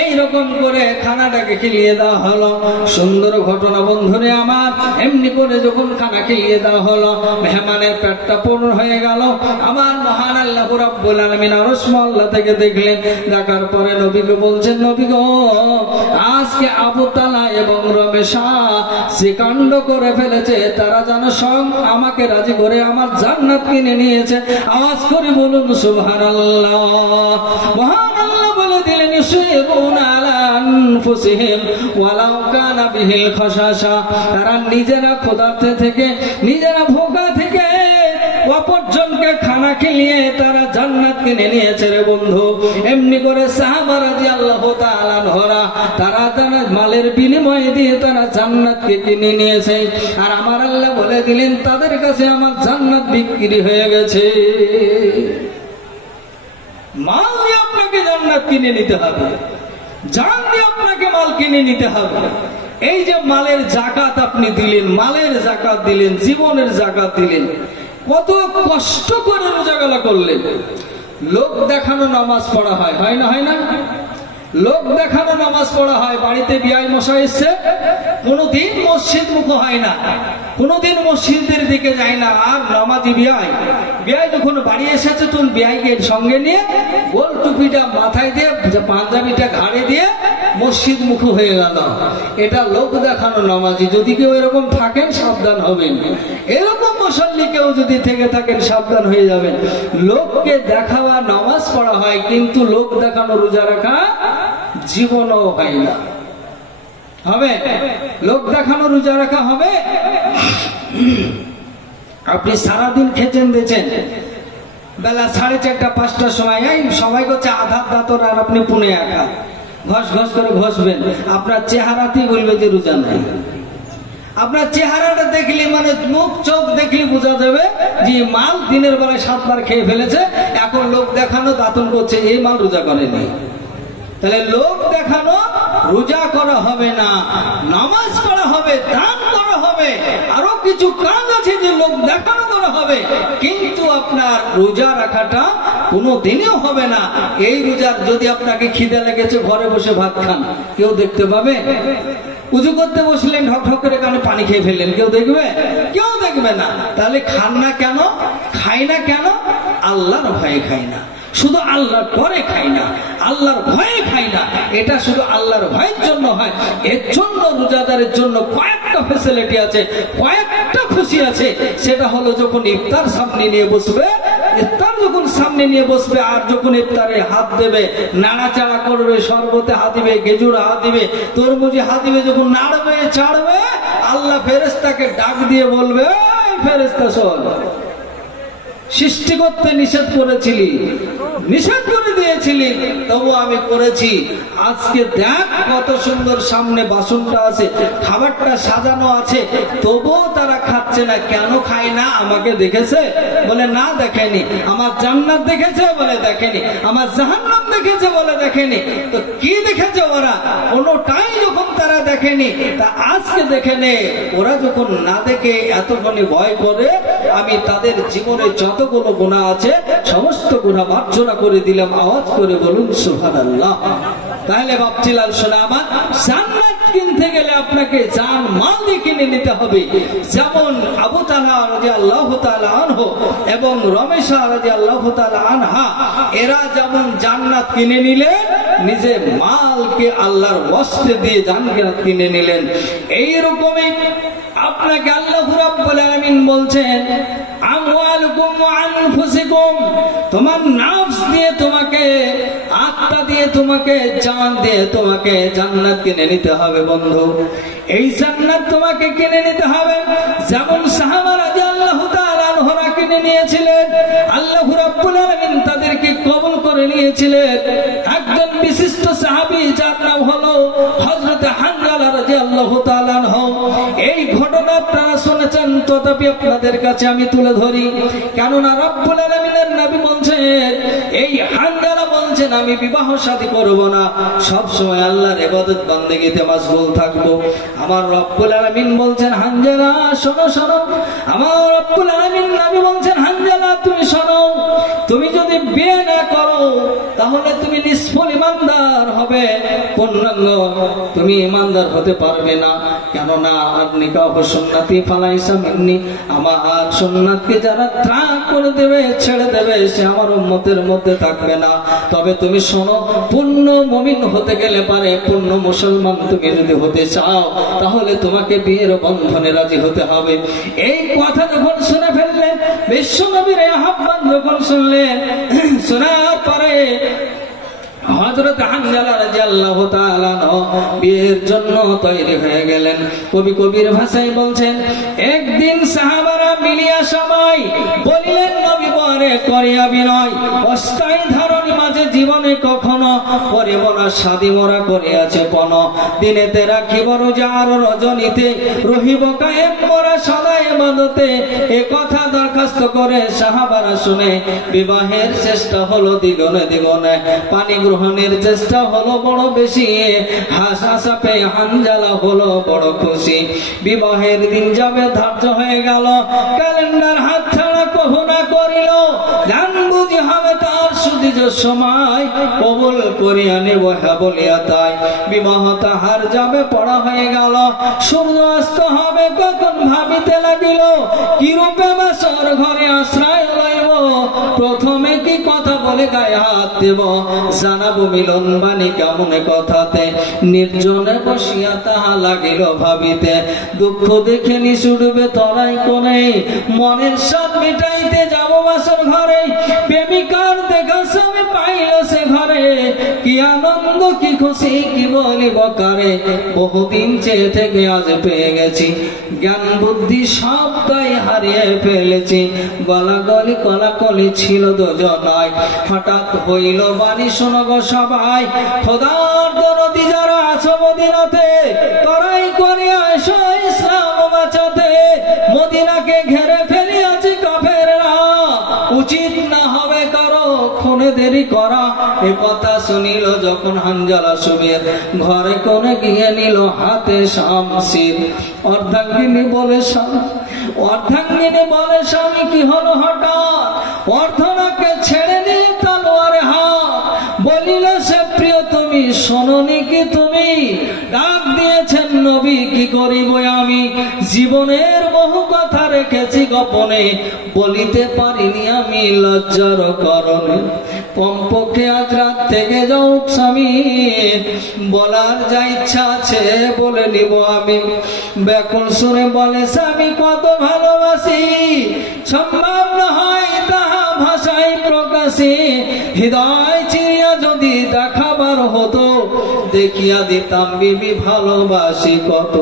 এইরকম করে খানাটাকে খিলিয়ে দেওয়া হলো। সুন্দর ঘটনা বন্ধুরে আমার। এমনি করে যখন খানা খিলিয়ে দেওয়া হলো, মেহমানের পেটটা পূর্ণ হয়ে গেল। আমার মহান আল্লাহ রাব্বুল আলামিন আরশ মহল্লা থেকে দেখলেন, দেখার পরে নবীকে বলছেন, নবী গো, আজকে আবু তালা এবং রমেশা যে কাণ্ড করে ফেলেছে, তারা যেন সব আমাকে রাজি করে আমার জান্নাত কিনে নিয়েছে। আওয়াজ করে বলুন সুবহানাল্লাহ। মহান আল্লাহ বলে দিলেন, ইউসিরুনা আলা আনফুসিহিম ওয়ালাউ কানা বিহিল খাসাসা, তারা নিজেরা ক্ষুধার্তে থেকে, নিজেরা ভোগা থেকে অপরজনকে খানা খিলিয়ে তারা জান্নাত কিনে নিয়েছে রে বন্ধু। এমনি করে সাহাবা রাদিয়াল্লাহু তাআলা আনহুরা তারা মালের বিনিময়ে দিয়ে তারা জান্নাতকে কিনে নিয়েছে। আর আমার আল্লাহ বলে দিলেন, তাদের কাছে আমার জান্নাত বিক্রি হয়ে গেছে। মাল দিয়ে আপনাকে জান্নাত কিনে নিতে হবে, জান দিয়ে আপনাকে মাল কিনে নিতে হবে। এই যে মালের যাকাত আপনি দিলেন, মালের যাকাত দিলেন, জীবনের যাকাত দিলেন, কত কষ্ট করে রোজাগুলা করলেন। লোক দেখানো নামাজ পড়া হয়, হয় না? হয় না? লোক দেখানো নামাজ পড়া হয়। বাড়িতে বিয়াই মশাই এসছে, কোনদিন মসজিদ মুখ হয় না, কোনদিন মসজিদের দিকে যায় না। আর নামাজি বিয়াই যখন বাড়ি এসেছে, তখন বিয়াইকে সঙ্গে নিয়ে গোল টুপিটা মাথায় দিয়ে, পাঞ্জাবিটা ঘাড়ে দিয়ে মসজিদ মুখ হয়ে গেল। এটা লোক দেখানো নামাজি। যদি কেউ এরকম থাকেন সাবধান হবেন। এরকম মুসল্লি কেউ যদি থেকে থাকেন সাবধান হয়ে যাবেন। লোককে দেখাওয়া নামাজ পড়া হয়, কিন্তু লোক দেখানো রোজা রাখা জীবনও হয় না। হবে? লোক দেখানো রোজা রাখা হবে? আপনি সারাদিন খেচেন দিয়েছেন, বেলা 4:30 5টার সময় এই সবাই করছে আধার দাঁতর, আর আপনি পুনে একা ঘষ ঘষ করে ঘষবেন, আপনার চেহারাতেই বলবে যে রোজা নাই। আপনার চেহারাটা দেখলে মানে মুখ চোখ দেখলে বোঝা যাবে যে মাল দিনের বেলায় 7 বার খেয়ে ফেলেছে, এখন লোক দেখানো দাঁতন করছে, এই মাল রোজা করেনি। তাহলে লোক দেখানো রোজা করা হবে না, নামাজ পড়া হবে, দান করা হবে, আরো কিছু কাজ আছে যে লোক দেখানো করা হবে, কিন্তু আপনার রোজা রাখাটা কোনো দিনেও হবে না। এই রোজার যদি আপনাকে খিদে লেগেছে ঘরে বসে ভাত খান, কেউ দেখতে পাবে? উজু করতে বসলেন, ঢক ঢক করে কানে পানি খেয়ে ফেললেন, কেউ দেখবে? কেউ দেখবে না। তাহলে খান না কেন, খাই না কেন? আল্লাহর ভয়ে খাই না, শুধু আল্লাহর পরে খাই না, আল্লাহর ভয়ে খাই না। এটা শুধু আল্লাহর ভয়ের জন্য হয়। এর জন্য রোজাদারের জন্য কয়েকটা ফ্যাসিলিটি আছে, কয়েকটা খুশি আছে। সেটা হলো যখন ইফতার সামনে নিয়ে বসবে, ইফতার যখন সামনে নিয়ে বসবে, আর যখন ইফতারে হাত দেবে, নাড়াচাড়া করবে, শরবতে হাত দিবে, গেজুরে হাত দিবে, তরমুজে হাত দিবে, যখন নাড়বে চাড়বে, আল্লাহ ফেরেশতাকে ডাক দিয়ে বলবে, এই ফেরেশতা শোন, সৃষ্টি করতে নিষেধ করেছিলি, নিষেধ করে দিয়েছিলি, তবু আমি করেছি। আজকে দেখ কত সুন্দর সামনে বাসনটা আছে, খাবারটা সাজানো আছে, তবুও তারা খাচ্ছে না। কেন খায় না? আমাকে দেখেছে? বলে না, দেখেনি। আমার জান্নাত দেখেছে? বলে দেখেনি। আমার জাহান্নাম দেখেছে? বলে দেখেনি। তো কি দেখেছে ওরা? কোনোটাই যখন তারা দেখেনি, তা আজকে দেখে নে। ওরা যখন না দেখে এতক্ষণে ভয় করে, আমি তাদের জীবনে যতগুলো গুনাহ আছে সমস্ত গুনাহ মার্জনা করে দিলাম। আওয়াজ করে বলুন সুবহানাল্লাহ। তাহলে বাপজিলাল শোনা আমার, জান্নাত কিনতে গেলে আপনাকে জান মাল দিয়ে কিনে নিতে হবে। যেমন আবু তালহা রাদিয়াল্লাহু তাআলা আনহু এবং রমেশা রাদিয়াল্লাহু তাআলা আনহা, এরা যেমন জান্নাত কিনে নিলেন, নিজে মালকে আল্লাহর ওয়াস্তে দিয়ে জান্নাত কিনে নিলেন। এইরকমই আপনাকে আল্লাহ রাব্বুল আলামিন বলছেন, আমওয়ালুকুম ওয়া আনফুসিকুম, তোমার নফস দিয়ে, তোমাকে আত্মা দিয়ে, তোমাকে জান দিয়ে তোমাকে জান্নাত কিনে নিতে হবে বন্ধু। এই জান্নাত তোমাকে কিনে নিতে হবে। যেমন সাহাবা রাদিয়াল্লাহু তাআলা আনহুরা কিনে নিয়েছিলেন, আল্লাহ রাব্বুল আলামিন তাদেরকে কবুল করে নিয়েছিলেন। একজন বিশিষ্ট সাহাবী, যার নাম হলো হযরত হানজালা রাদিয়াল্লাহু তাআলা আনহু। এই ঘটনা আপনারা শুনেছেন, তথাপি আপনাদের কাছে আমি তুলে ধরি, কেননা রব্বুল আলামিনের নবী বলছেন, এই হানজালা বলছেন আমি বিবাহ শাদী করব না, সব সময় আল্লাহর ইবাদত বন্দেগীতে মাশগুল থাকবো। আমার রব্বুল আলামিন বলছেন, হানজালা শোনো শোনো। আমার রব্বুল আলামিন নবী বলছেন, হানজালা তুমি শোনো, তুমি যদি বিয়ে না করো তাহলে তুমি নিষ্ফল ইমানদার হবে, পূর্ণাঙ্গ তুমি ইমানদার হতে পারবে না। কেননা আর নিকাহ সুন্নতি ফালাইসা মিন্নি, আমার সুন্নাতকে যারা ত্যাগ করে দেবে, ছেড়ে দেবে, সে আমার উম্মতের মধ্যে থাকবে না। তবে তুমি শোনো, পূর্ণ মুমিন হতে গেলে পারে, পূর্ণ মুসলমান তুমি যদি হতে চাও, তাহলে তোমাকে বিয়ের বন্ধনে রাজি হতে হবে। এই কথা যখন শুনে ফেললেন, বিশ্ব নবীর আহ্বান যখন শুনলেন, শোনার পরে হযরত হানজালা রাদিয়াল্লাহু তাআলা বিয়ের জন্য তৈরি হয়ে গেলেন। কবির ভাষায় বলছেন, একদিন সাহাবারা মিলিয়া সবাই বলিলেন, নবী বরে করিয়া বিনয়, অস্থায়ী ধারণী মাঝে জীবনে কখনো করিব না, শাদী মোরা করিয়াছে পন, দিনেতে রাখিব রোজা আর রজনীতে, রহিব কায়েম মোরা সদা ইবাদতে। এ কথা দরখাস্ত করে সাহাবারা শুনে, বিবাহের চেষ্টা হলো দ্বিগুণে দ্বিগুণে, পানি গ্রহণের চেষ্টা হলো বড় বেশি, হাসা পেয়ে হানজালা হলো বড় খুশি। বিবাহের দিন যাবে ধার্য হয়ে গেল, ক্যালেন্ডার হাত ছাড়া কহু না করিল, জান বুঝি হবে তার সুদিজ সময়, কবুল করিয়া নেব হ্যাঁ বলিয়া তাই। বিবাহ তাহার যাবে পড়া হয়ে গেল, সূর্য অস্ত হবে কখন ভাবিতে লাগিল, কি রূপে বাসর ঘরে আশ্রয় লইব, প্রথমে কি কথা বলে গায়ে হাত দেব, জানাবো মিলন বাণী কেমন কথাতে, নির্জনে বসিয়া তাহা লাগিল ভাবিতে, দুঃখ দেখে নিছুড়বে তরাই কোনে, মনের স্বাদ মিটাইতে যাব বাসর ঘরে প্রেমিকার দেখা স্বামী পাইল সে ঘরে, কি আনন্দ কি খুশি কি বলিব কারে, বহুদিন চেয়ে থেকে আজ পেয়ে গেছি, জ্ঞান বুদ্ধি সব তাই হারিয়ে ফেলেছি। গলাগলি কলাকলি ছিল দুজনায়, হঠাৎ হইল বাণী শোনো গো সবাই, খোদার দরদি যারা আছো মদিনাতে, তরাই করে এসো ইসলাম বাঁচাতে। মদিনাকে ঘেরে ফেলিয়াছে কাফেররা, উচিত না হবে কারো খুনে দেরি করা। এ কথা শুনিল যখন হানজালা সুবের, ঘরে কোনে গিয়ে নিল হাতে শামশির। অর্ধাঙ্গিনী বলে স্বামী কি হলো হঠাৎ, অর্ধনাকে ছেড়ে দিয়ে তলোয়ারে হাত, বলিল সে প্রিয় তুমি শোনোনি কি তুমি, ডাক দিয়েছেন নবী কি করিব আমি, জীবনের বহু কথা রেখেছি গোপনে, বলিতে পারিনি আমি লজ্জার কারণে। কমপক্ষে আজ রাত থেকে যাও স্বামী, বলার যা ইচ্ছা আছে বলে নিব আমি। ব্যাকুল সুরে বলে স্বামী কত ভালোবাসি, সম্ভব না হয় তাহা ভাষায় প্রকাশে, হৃদয় চিরিয়া যদি দেখাবার হতো, দেখিয়া দিতাম বিবি ভালোবাসি কত,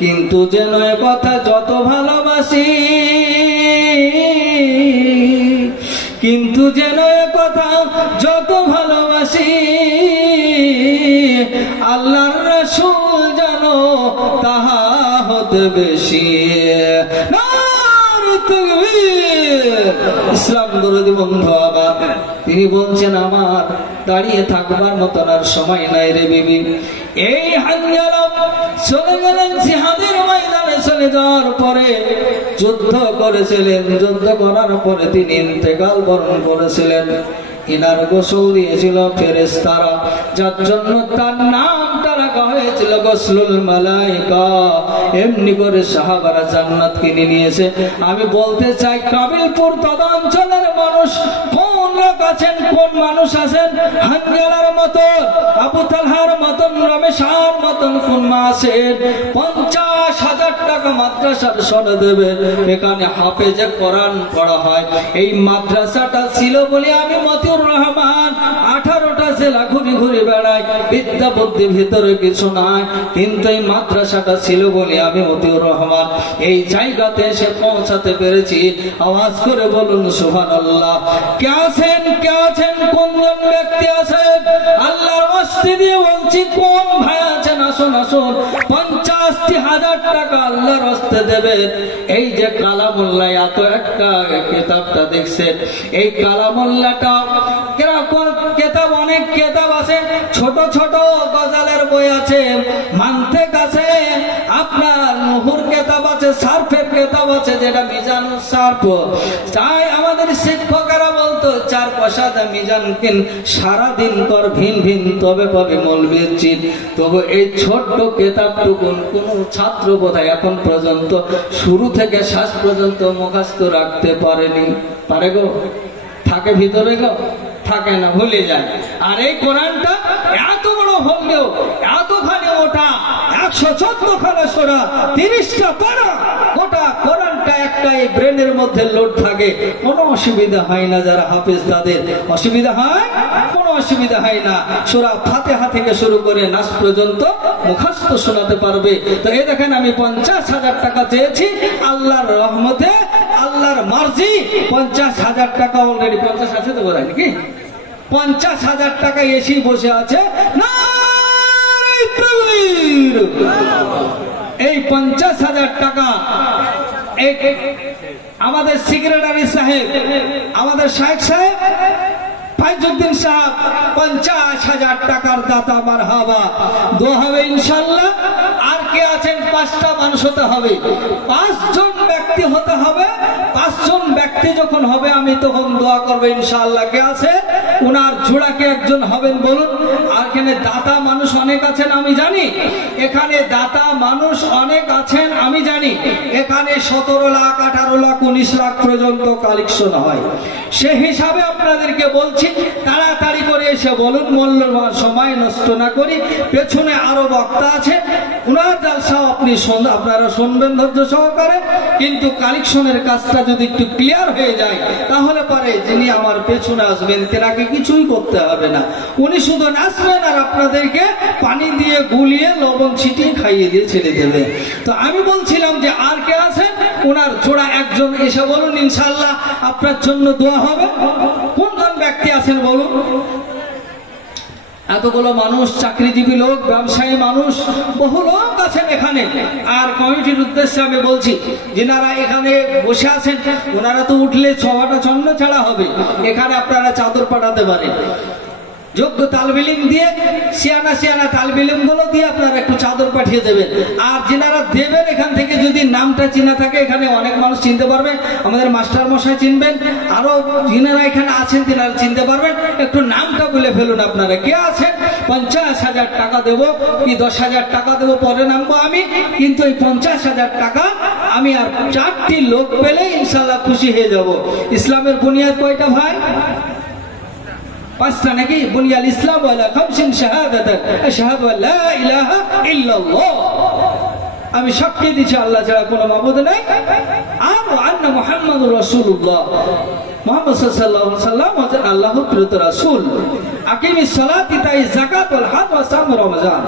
কিন্তু যেন এ কথা যত ভালোবাসি, কিন্তু যেন এ কথা যত ভালোবাসি, আল্লাহর রাসূল জানো তাহা হতে বেশি। ইসলাম দরদি বন্ধু আবার তিনি বলছেন আমার দাঁড়িয়ে থাকবার মতন আর সময় নাই রে বিবি। এই হানজালা চলে গেলেন জিহাদের ময়দানে, চলে যাওয়ার পরে যুদ্ধ করেছিলেন, যুদ্ধ করার পরে তিনি ইন্তেকাল বরণ করেছিলেন। ইনার গোসল দিয়েছিল ফেরেশতারা, যার জন্য তার নামটা রাখা হয়েছিল গোসলুল মালাইকা। এমনি করে সাহাবারা জান্নাত কিনে নিয়েছে। আমি বলতে চাই কাবিলপুর তদাঞ্চলের মানুষ কোন লোক আছেন, কোন মানুষ আছেন হানজালার মতন, আবু তালহার মতন, রমেশার মতন কোন মা আছেন 50,000 টাকা মাদ্রাসার সনে দেবেন, এখানে হাফেজে কোরআন পড়া হয়। এই মাদ্রাসাটা ছিল বলে আমি মতিউর রহমান 18টা জেলা ঘুরে ঘুরে বেড়াই, বিদ্যা বুদ্ধি ভিতরে কিছু নাই, কিন্তু এই মাদ্রাসাটা ছিল বলে আমি মতিউর রহমান এই জায়গাতে এসে পৌঁছাতে পেরেছি। আওয়াজ করে বলুন সুবহানাল্লাহ। কে আছেন, কে আছেন, কোনজন ব্যক্তি আছেন আল্লাহর ওয়াস্তে দিয়ে বলছি, কোন ভাই আছেন আসুন আসুন, 50,000 টাকা আল্লাহর ওয়াস্তে দেবেন। এই যে কালামুল্লাহ এত একটা কিতাবটা দেখছেন, এই কালামুল্লাহটা কিরকম কিতাব, অনেক কিতাব আছে, ছোট ছোট গজালের বই আছে, মান্তেক আছে, আপনার মুহুর কিতাব আছে, সারফের কিতাব আছে, যেটা মিজানুস সারফ। তাই আমাদের শিক্ষকেরা বলতো 4 পয়সা দা মিজান কিন, সারাদিন কর ভিন ভিন তবে পাবে মৌলবীর চিন। তবু এই ছোট্ট কিতাবটুকু কোন ছাত্র বোধহয় এখন পর্যন্ত শুরু থেকে শেষ পর্যন্ত মুখস্থ রাখতে পারেনি। পারে গো? থাকে ভিতরে গো? থাকে না, ভুলে যায়। আর এই কোরআনটা এত বড় হলেও এতখানি ওটা 114 খানা সূরা, 30টা পারা, গোটা কোরআনটা একটাই ব্রেনের মধ্যে লোড থাকে, কোনো অসুবিধা হয় না। যারা হাফেজ তাদের অসুবিধা হয়? কোনো অসুবিধা হয় না। সূরা ফাতিহা থেকে শুরু করে নাস পর্যন্ত মুখস্থ শোনাতে পারবে। তো এই দেখেন আমি 50,000 টাকা চেয়েছি, আল্লাহর রহমতে আল্লাহর মার্জি 50,000 টাকা অলরেডি 50 আছে তো বলেন কি 50,000 টাকা এসেই বসে আছে। এই 50,000 টাকা আমাদের সেক্রেটারি সাহেব, আমাদের শাইখ সাহেব ফাইজউদ্দিন সাহেব 50,000 টাকার দাতা। মারহাবা, দোয়া হবে ইনশাআল্লাহ। আর কে আছেন? 5টা মানুষ হতে হবে, 5 জন ব্যক্তি হতে হবে। 5 জন ব্যক্তি যখন হবে আমি তখন দোয়া করবো ইনশাআল্লাহ। কে আছে? ওনার জোড়াকে একজন হবেন বলুন। আর এখানে দাতা মানুষ অনেক আছেন আমি জানি, এখানে দাতা মানুষ অনেক আছেন আমি জানি। এখানে 17 লাখ 18 লাখ 19 লাখ পর্যন্ত কালেকশন হয়। সে হিসাবে আপনাদেরকে বলছি তাড়াতাড়ি করে এসে বলুন, মূল্যবান সময় নষ্ট না করি। পেছনে আরো বক্তা আছে, উনার জালসা আপনারা শুনবেন ধৈর্য সহকারে, কিন্তু কালেকশনের কাজটা যদি একটু ক্লিয়ার হয়ে যায় তাহলে পরে যিনি আমার পেছনে আসবেন তেনাকে কিছুই করতে হবে না, উনি শুধু নাচবেন আর আপনাদেরকে পানি দিয়ে গুলিয়ে লবণ ছিটিয়ে খাইয়ে দিয়ে ছেড়ে দেবে। তো আমি বলছিলাম যে আর কে আছেন, ওনার জোড়া একজন এসে বলুন, ইনশাআল্লাহ আপনার জন্য দোয়া হবে। কোনজন ব্যক্তি আছেন বলুন? এতগুলো মানুষ, চাকরিজীবী লোক, ব্যবসায়ী মানুষ, বহু লোক আছেন এখানে। আর কমিটির উদ্দেশ্যে আমি বলছি, যিনারা এখানে বসে আছেন ওনারা তো উঠলে সভাটা ছন্ন ছাড়া হবে, এখানে আপনারা চাদর পাঠাতে পারেন। যোগ্য তালবিলিম দিয়ে, সিয়ানা তালবিলিম গুলো দিয়ে আপনারা একটু চাদর পাঠিয়ে দেবেন। আর যিনারা দেবেন এখান থেকে যদি নামটা চিনা থাকে, এখানে অনেক মানুষ চিনতে পারবে, আমাদের মাস্টার মশাই চিনবেন, আরো যিনারা এখানে আছেন তিনারা চিনতে পারবেন। একটু নামটা বলে ফেলুন আপনারা, কে আছেন? 50,000 টাকা দেবো কি 10,000 টাকা দেবো পরে নামবো আমি, কিন্তু এই 50,000 টাকা আমি আর 4টি লোক পেলে ইনশাল্লাহ খুশি হয়ে যাব। ইসলামের বুনিয়াদ কয়টা ভাই? 5টা নাকি? বুনিয়াল ইসলাম ওয়ালা খামসিন শাহাদাতান আশহাদু আল্লা ইলাহা ইল্লাল্লাহ, আমি সাক্ষী দিচ্ছি আল্লাহ ছাড়া কোনো মাবুদ নাই, আর আন্না মুহাম্মাদুর রাসূলুল্লাহ, মুহাম্মদ সাল্লাল্লাহু আলাইহি ওয়াসাল্লাম হচ্ছেন আল্লাহর প্রিয় রাসূল। আকিমিস সালাত, ইতাই যাকাত, ওয়াল হজ, ওয়া সাম রমজান।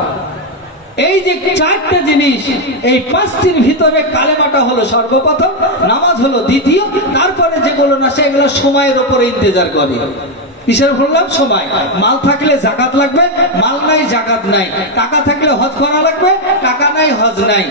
এই যে 4টে জিনিস, এই 5টির ভিতরে কালেমাটা হলো সর্বপ্রথম, নামাজ হলো দ্বিতীয়, তারপরে যেগুলো না সেগুলো সময়ের উপরে ইন্তজার করে। কিসের বললাম? সময়। মাল থাকলে জাকাত লাগবে, মাল নাই জাকাত নাই। টাকা থাকলে হজ করা লাগবে, টাকা নাই হজ নাই।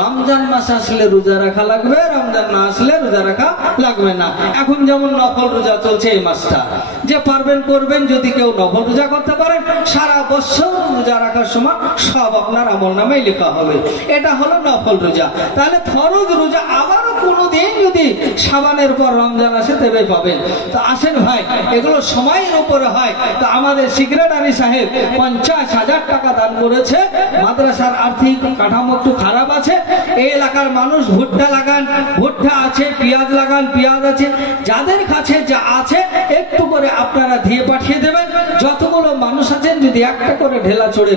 রমজান মাস আসলে রোজা রাখা লাগবে, রমজান না আসলে রোজা রাখা লাগবে না। এখন যেমন নফল রোজা চলছে এই মাসটা, যে পারবেন করবেন, যদি কেউ নফল রোজা করতে পারেন সারা বছর রোজা রাখার সময় সব আপনার আমল নামে লেখা হবে। এটা হলো নফল রোজা। তাহলে ফরজ রোজা আবারও কোনোদিন যদি শাবানের পর রমজান আসে তবে পাবেন। তো আসেন ভাই, এগুলো সময়ের উপরে হয়। তো আমাদের সেক্রেটারি সাহেব 50,000 টাকা দান করেছে। মাদ্রাসার আর্থিক কাঠামো একটু খারাপ আছে, এই এলাকার মানুষ ভুট্টা লাগান, ভুট্টা আছে, পেঁয়াজ লাগান, পেঁয়াজ আছে, যাদের কাছে যা আছে একটু করে আপনারা দিয়ে পাঠিয়ে দেবেন। যতগুলো মানুষ আছেন যদি একটা করে ঢেলা চড়ে,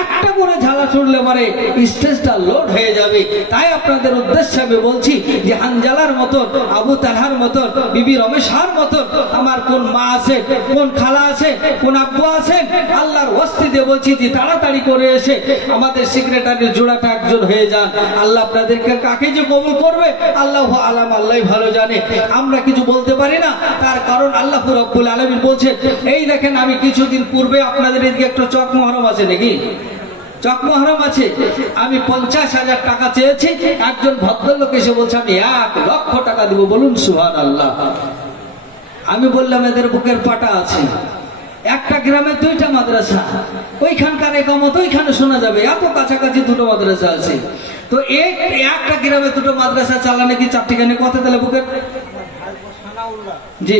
একটা করে ঝালা চড়লে পরে স্টেজটা লোড হয়ে যাবে। তাই আপনাদের উদ্দেশ্যে আমি বলছি যে হানজালার মতন, আবু তালহার মতন, বিবি রমেশার মতন আমার কোন মা আছে, কোন খালা আছে, কোন আব্বু আছেন, আল্লাহর ওয়াস্তে দিয়ে বলছি যে তাড়াতাড়ি করে এসে আমাদের সেক্রেটারির জোড়াটা একজন হয়ে যান। আল্লাহ আপনাদেরকে কাকে যে কবুল করবে আল্লাহ আলাম, আল্লাহই ভালো জানে। আমরা কিছু বলতে পারি না, তার কারণ আল্লাহ রাব্বুল আলামিন বলছেন। এই দেখেন, আমি কিছুদিন পূর্বে আপনাদের এদিকে একটু চক মহরম আছে নাকি? চক মহরম আছে, আমি 50,000 টাকা চেয়েছি, একজন ভদ্রলোক এসে বলছে আমি 1 লক্ষ টাকা দিব। বলুন সুবহানাল্লাহ। আমি বললাম এদের বুকের পাটা আছে, একটা গ্রামে 2টা মাদ্রাসা, ওইখানকার একামত ওইখানে শোনা যাবে, এত কাছাকাছি 2টো মাদ্রাসা আছে। তো একটা গ্রামে 2টো মাদ্রাসা চালানে কি 4টিখানে কথা তাহলে বুকের? জি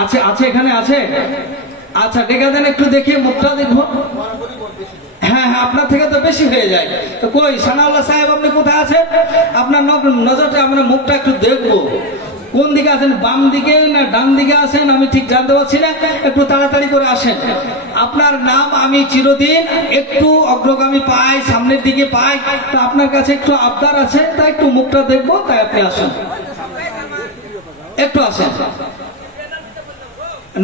আছে, আছে এখানে আছে। আচ্ছা ডেকে দেন একটু, দেখিয়ে মুখটা দেখবো। হ্যাঁ হ্যাঁ, আপনার থেকে তো বেশি হয়ে যায়। তো কই সানাউল্লাহ সাহেব, আপনি কোথায় আছেন? আপনার নজরটা, আমরা মুখটা একটু দেখবো। কোন দিকে আছেন, বাম দিকে না ডান দিকে আছেন আমি ঠিক জানতে পারছি না, একটু তাড়াতাড়ি করে আসেন। আপনার নাম আমি চিরদিন একটু অগ্রগামী পাই, সামনের দিকে পাই, তো আপনার কাছে একটু আবদার আছে, তাই একটু মুখটা দেখবো, তাই আপনি আসেন, একটু আসেন।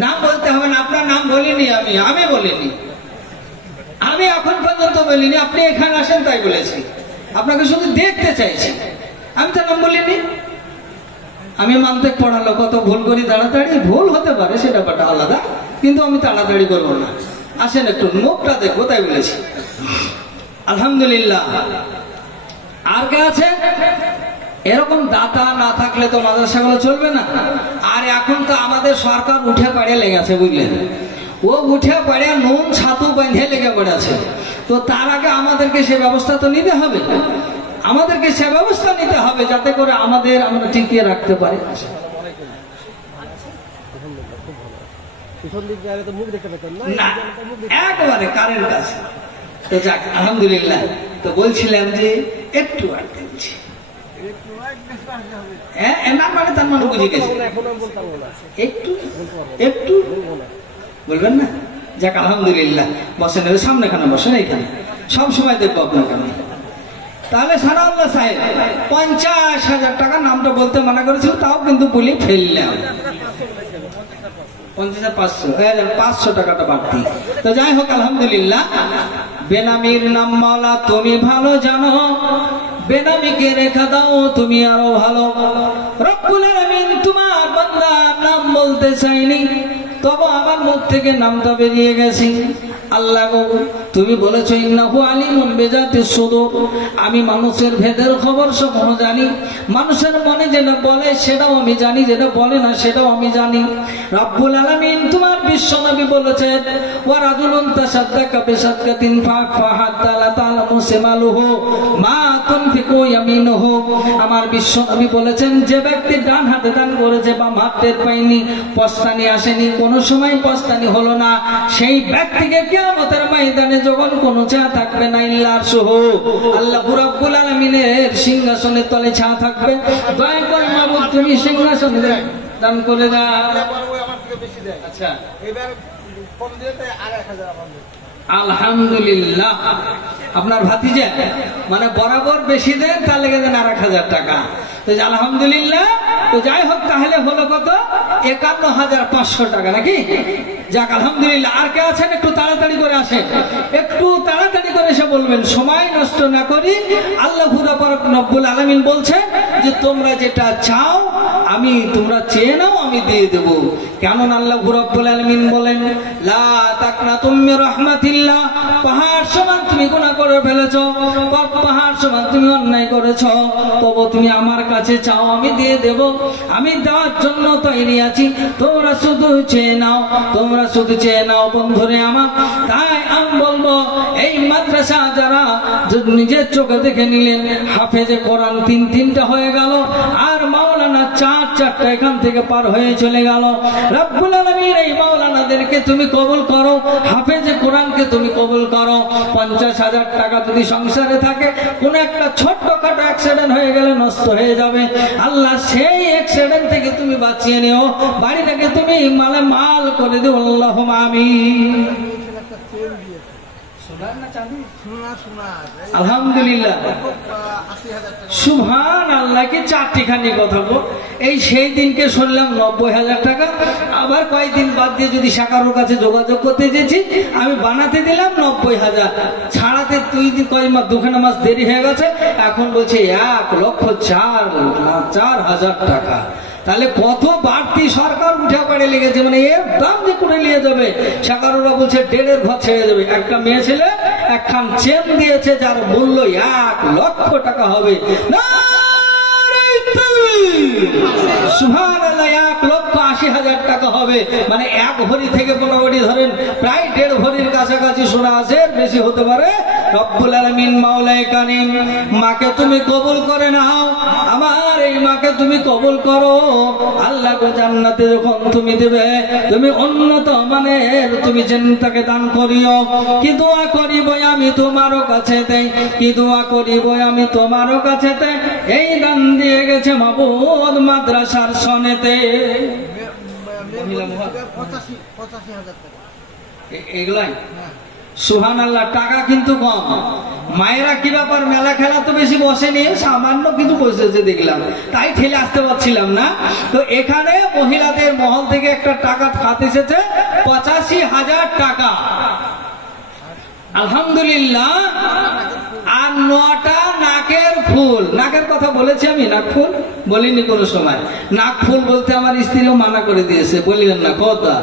নাম বলতে হবে না, আপনার নাম বলিনি আমি বলিনি, আমি এখন পর্যন্ত বলিনি, আপনি এখানে আসেন তাই বলেছি, আপনাকে শুধু দেখতে চাইছি, আমি তো নাম বলিনি। আমি মানতে পড়ালো কত ভুল করি, তাড়াতাড়ি ভুল হতে পারে সেটা ব্যাপারটা আলাদা, কিন্তু আমি তাড়াতাড়ি করবো না। আসেন একটু মুখটা দেখবো তাই বলেছি। আলহামদুলিল্লাহ। আর কে আছে? এরকম দাতা না থাকলে তো মাদ্রাসাগুলো চলবে না। আর এখন তো আমাদের সরকার উঠে পাড়ে লেগেছে, বুঝলেন, ও উঠে পাড়ে নুন ছাতু বেঁধে লেগে পড়েছে। তো তার আগে আমাদেরকে সে ব্যবস্থা তো নিতে হবে, আমাদেরকে সে ব্যবস্থা নিতে হবে যাতে করে আমরা টিকিয়ে রাখতে পারি। একেবারে কারেন্ট আছে। তো যাক আলহামদুলিল্লাহ। তো বলছিলাম যে একটু আটকে দিচ্ছি, না মানে তার মানে বুঝে গেছে, একটু একটু বলবেন না। যাক আলহামদুলিল্লাহ। বসেন, সামনে খানে বসেন, এইখানে সব সময় দেখবো আপনাকে আমি। তাহলে সানাউল্লাহ সাহেব 50,000 টাকা, নামটা বলতে মানা করেছিল, তাও কিন্তু বলি ফেললাম। 50,500 টাকাটা বাড়তি। তো যাই হোক, আলহামদুলিল্লাহ। বেনামির নাম মাওলা তুমি ভালো জানো, বেনামিকে রেখা দাও তুমি আরো ভালো। রব্বুল আলামিন তোমার বান্দার নাম বলতে চাইনি, তবে আমার মুখ থেকে নামটা বেরিয়ে গেছে। আল্লাহ গো, তুমি বলেছো ইন্নাহু আলিমুন বিজাতিস সুদূর, আমি মানুষের ভেদের খবর সমূহ জানি। মানুষের মনে যেটা বলে সেটাও আমি জানি, যেটা বলে না সেটাও আমি জানি। রব্বুল আলামিন তোমার বিশ্বনবী বলেছেন, ওয়া রাজুলুন তাসাদদাকা বিসাদকাতিন ফাহাত্তা লা তা'লামু শিমালুহু মা তুনফিকু ইয়ামিনুহু। আমার বিশ্বনবী বলেছেন, যে ব্যক্তি ডান হাতে দান করেছে বাম হাত টের পায়নি, পস্তানি আসেনি, কোনো সময় পস্তানি হলো না, সেই ব্যক্তিকে কিয়ামতের ময়দানে যখন কোনো ছায়া থাকবে না ইল্লা আরশুহু, আল্লাহ রাব্বুল আলামিনের সিংহাসনের তলে ছায়া থাকবে। দয়া করে মাবুদ তুমি সিংহাসন দান করে দাও। আচ্ছা, এবার কম দিলে তাই আর 1000 হবে। আলহামদুলিল্লাহ। আপনার ভাতিজা মানে বরাবর বেশি দেন, তার লেগে দেন আর 1000 টাকা। তো আলহামদুলিল্লাহ। তো যাই হোক, তাহলে হলো কত? 51,500 টাকা নাকি? যাক আলহামদুলিল্লাহ। আর কে আছেন? একটু তাড়াতাড়ি করে আসেন, একটু তাড়াতাড়ি করে এসে বলবেন, সময় নষ্ট না করি। আল্লাহ রব্বুল আলামিন বলছেন যে তোমরা যেটা চাও আমি, তোমরা চেয়ে নাও, আমি দিয়ে দেব। কেমন আল্লাহ রব্বুল আলামিন বলেন, লা তাকনাতু মির রাহমাতিল্লাহ, পাহাড় সমান তুমি গুনাহ করে ফেলেছো, পাহাড় সমান তুমি অন্যায় করেছো, তবু তুমি আমার কাছে চাও, আমি দিয়ে দেব। আমি দেওয়ার জন্য তৈরি আছি, তোমরা শুধু চেয়ে নাও, তোমরা শুধু চেয়ে নাও বন্ধুরে আমার। তাই আমি বলবো, এই মাদ্রাসা যারা নিজের চোখে দেখে নিলেন, হাফেজে কোরআন 3-3টা হয়ে গেল, আর মাওলানা 4-4টা এখান থেকে পার হয়ে চলে গেল। রব্বুল আলামিন এই মাওলানাদেরকে তুমি কবুল করো, হাফেজে কোরআনকে তুমি কবুল করো। 50,000 টাকা যদি সংসারে থাকে, কোন একটা ছোট্টখাটো অ্যাক্সিডেন্ট হয়ে গেলে নষ্ট হয়ে যাবে, আল্লাহ সেই অ্যাক্সিডেন্ট থেকে তুমি বাঁচিয়ে নিও, বাড়িটাকে তুমি মালে মাল করে দিও। আল্লাহুম্মা আমিন। আলহামদুলিল্লাহ, সুবহানাল্লাহ। কি 4টিখানি কথা গো। এই সেই দিনকে শুনলাম 90,000 টাকা, আবার কয়েকদিন বাদ দিয়ে যদি শাকারুর কাছে যোগাযোগ করতে গেছি, আমি বানাতে দিলাম 90,000, ছাড়াতে 2 মাস দেরি হয়ে গেছে, এখন বলছে 1,04,000 টাকা। তাহলে কত বাড়তি সরকার উঠে পড়ে লেগেছে, মানে এর দাম যে করে নিয়ে যাবে। শাকারুরা বলছে 1.5 ঘর ছেড়ে যাবে। একটা মেয়ে ছেলে একখান চেন দিয়েছে, যার মূল্য 1,00,000 টাকা হবে। সুবহানাল্লাহ, 1,80,000 টাকা হবে, মানে 1 ভরি থেকে 15 ভরি ধরেন, প্রায় 1.5 ভরির কাছাকাছি সোনা আছে, বেশি হতে পারে। রব্বুল আলামিন মাওলায়ে কারীম, মাকে তুমি কবুল করে নাও, আমার এই মাকে তুমি কবুল করো। আল্লাহ গো, জান্নাতে যখন তুমি দেবে, তুমি উন্নত মানের তুমি জান্নাতকে দান করিও। কি দোয়া করিব আমি তোমারও কাছে দেই, কি দোয়া করিব আমি তোমারও কাছে দেই। এই দান দিয়ে গেছে মাবুদ মাদ্রাসার সনেতে। এগুলাই সুবহানাল্লাহ। টাকা কিন্তু কম। মায়েরা কি ব্যাপার, মেলা খেলা তো বেশি বসেনি, সামান্য কিছু বসেছে দেখলাম, তাই ঠেলে আসতে পারছিলাম না। তো এখানে মহিলাদের মহল থেকে একটা টাকা খাত এসেছে 85,000 টাকা। আলহামদুলিল্লাহ। আর 9টা নাকের ফুল। নাকের কথা বলেছি আমি? নাক ফুল বলিনি কোনো সময়। নাক ফুল বলতে আমার স্ত্রীও মানা করে দিয়েছে, বলিলেন না কথা,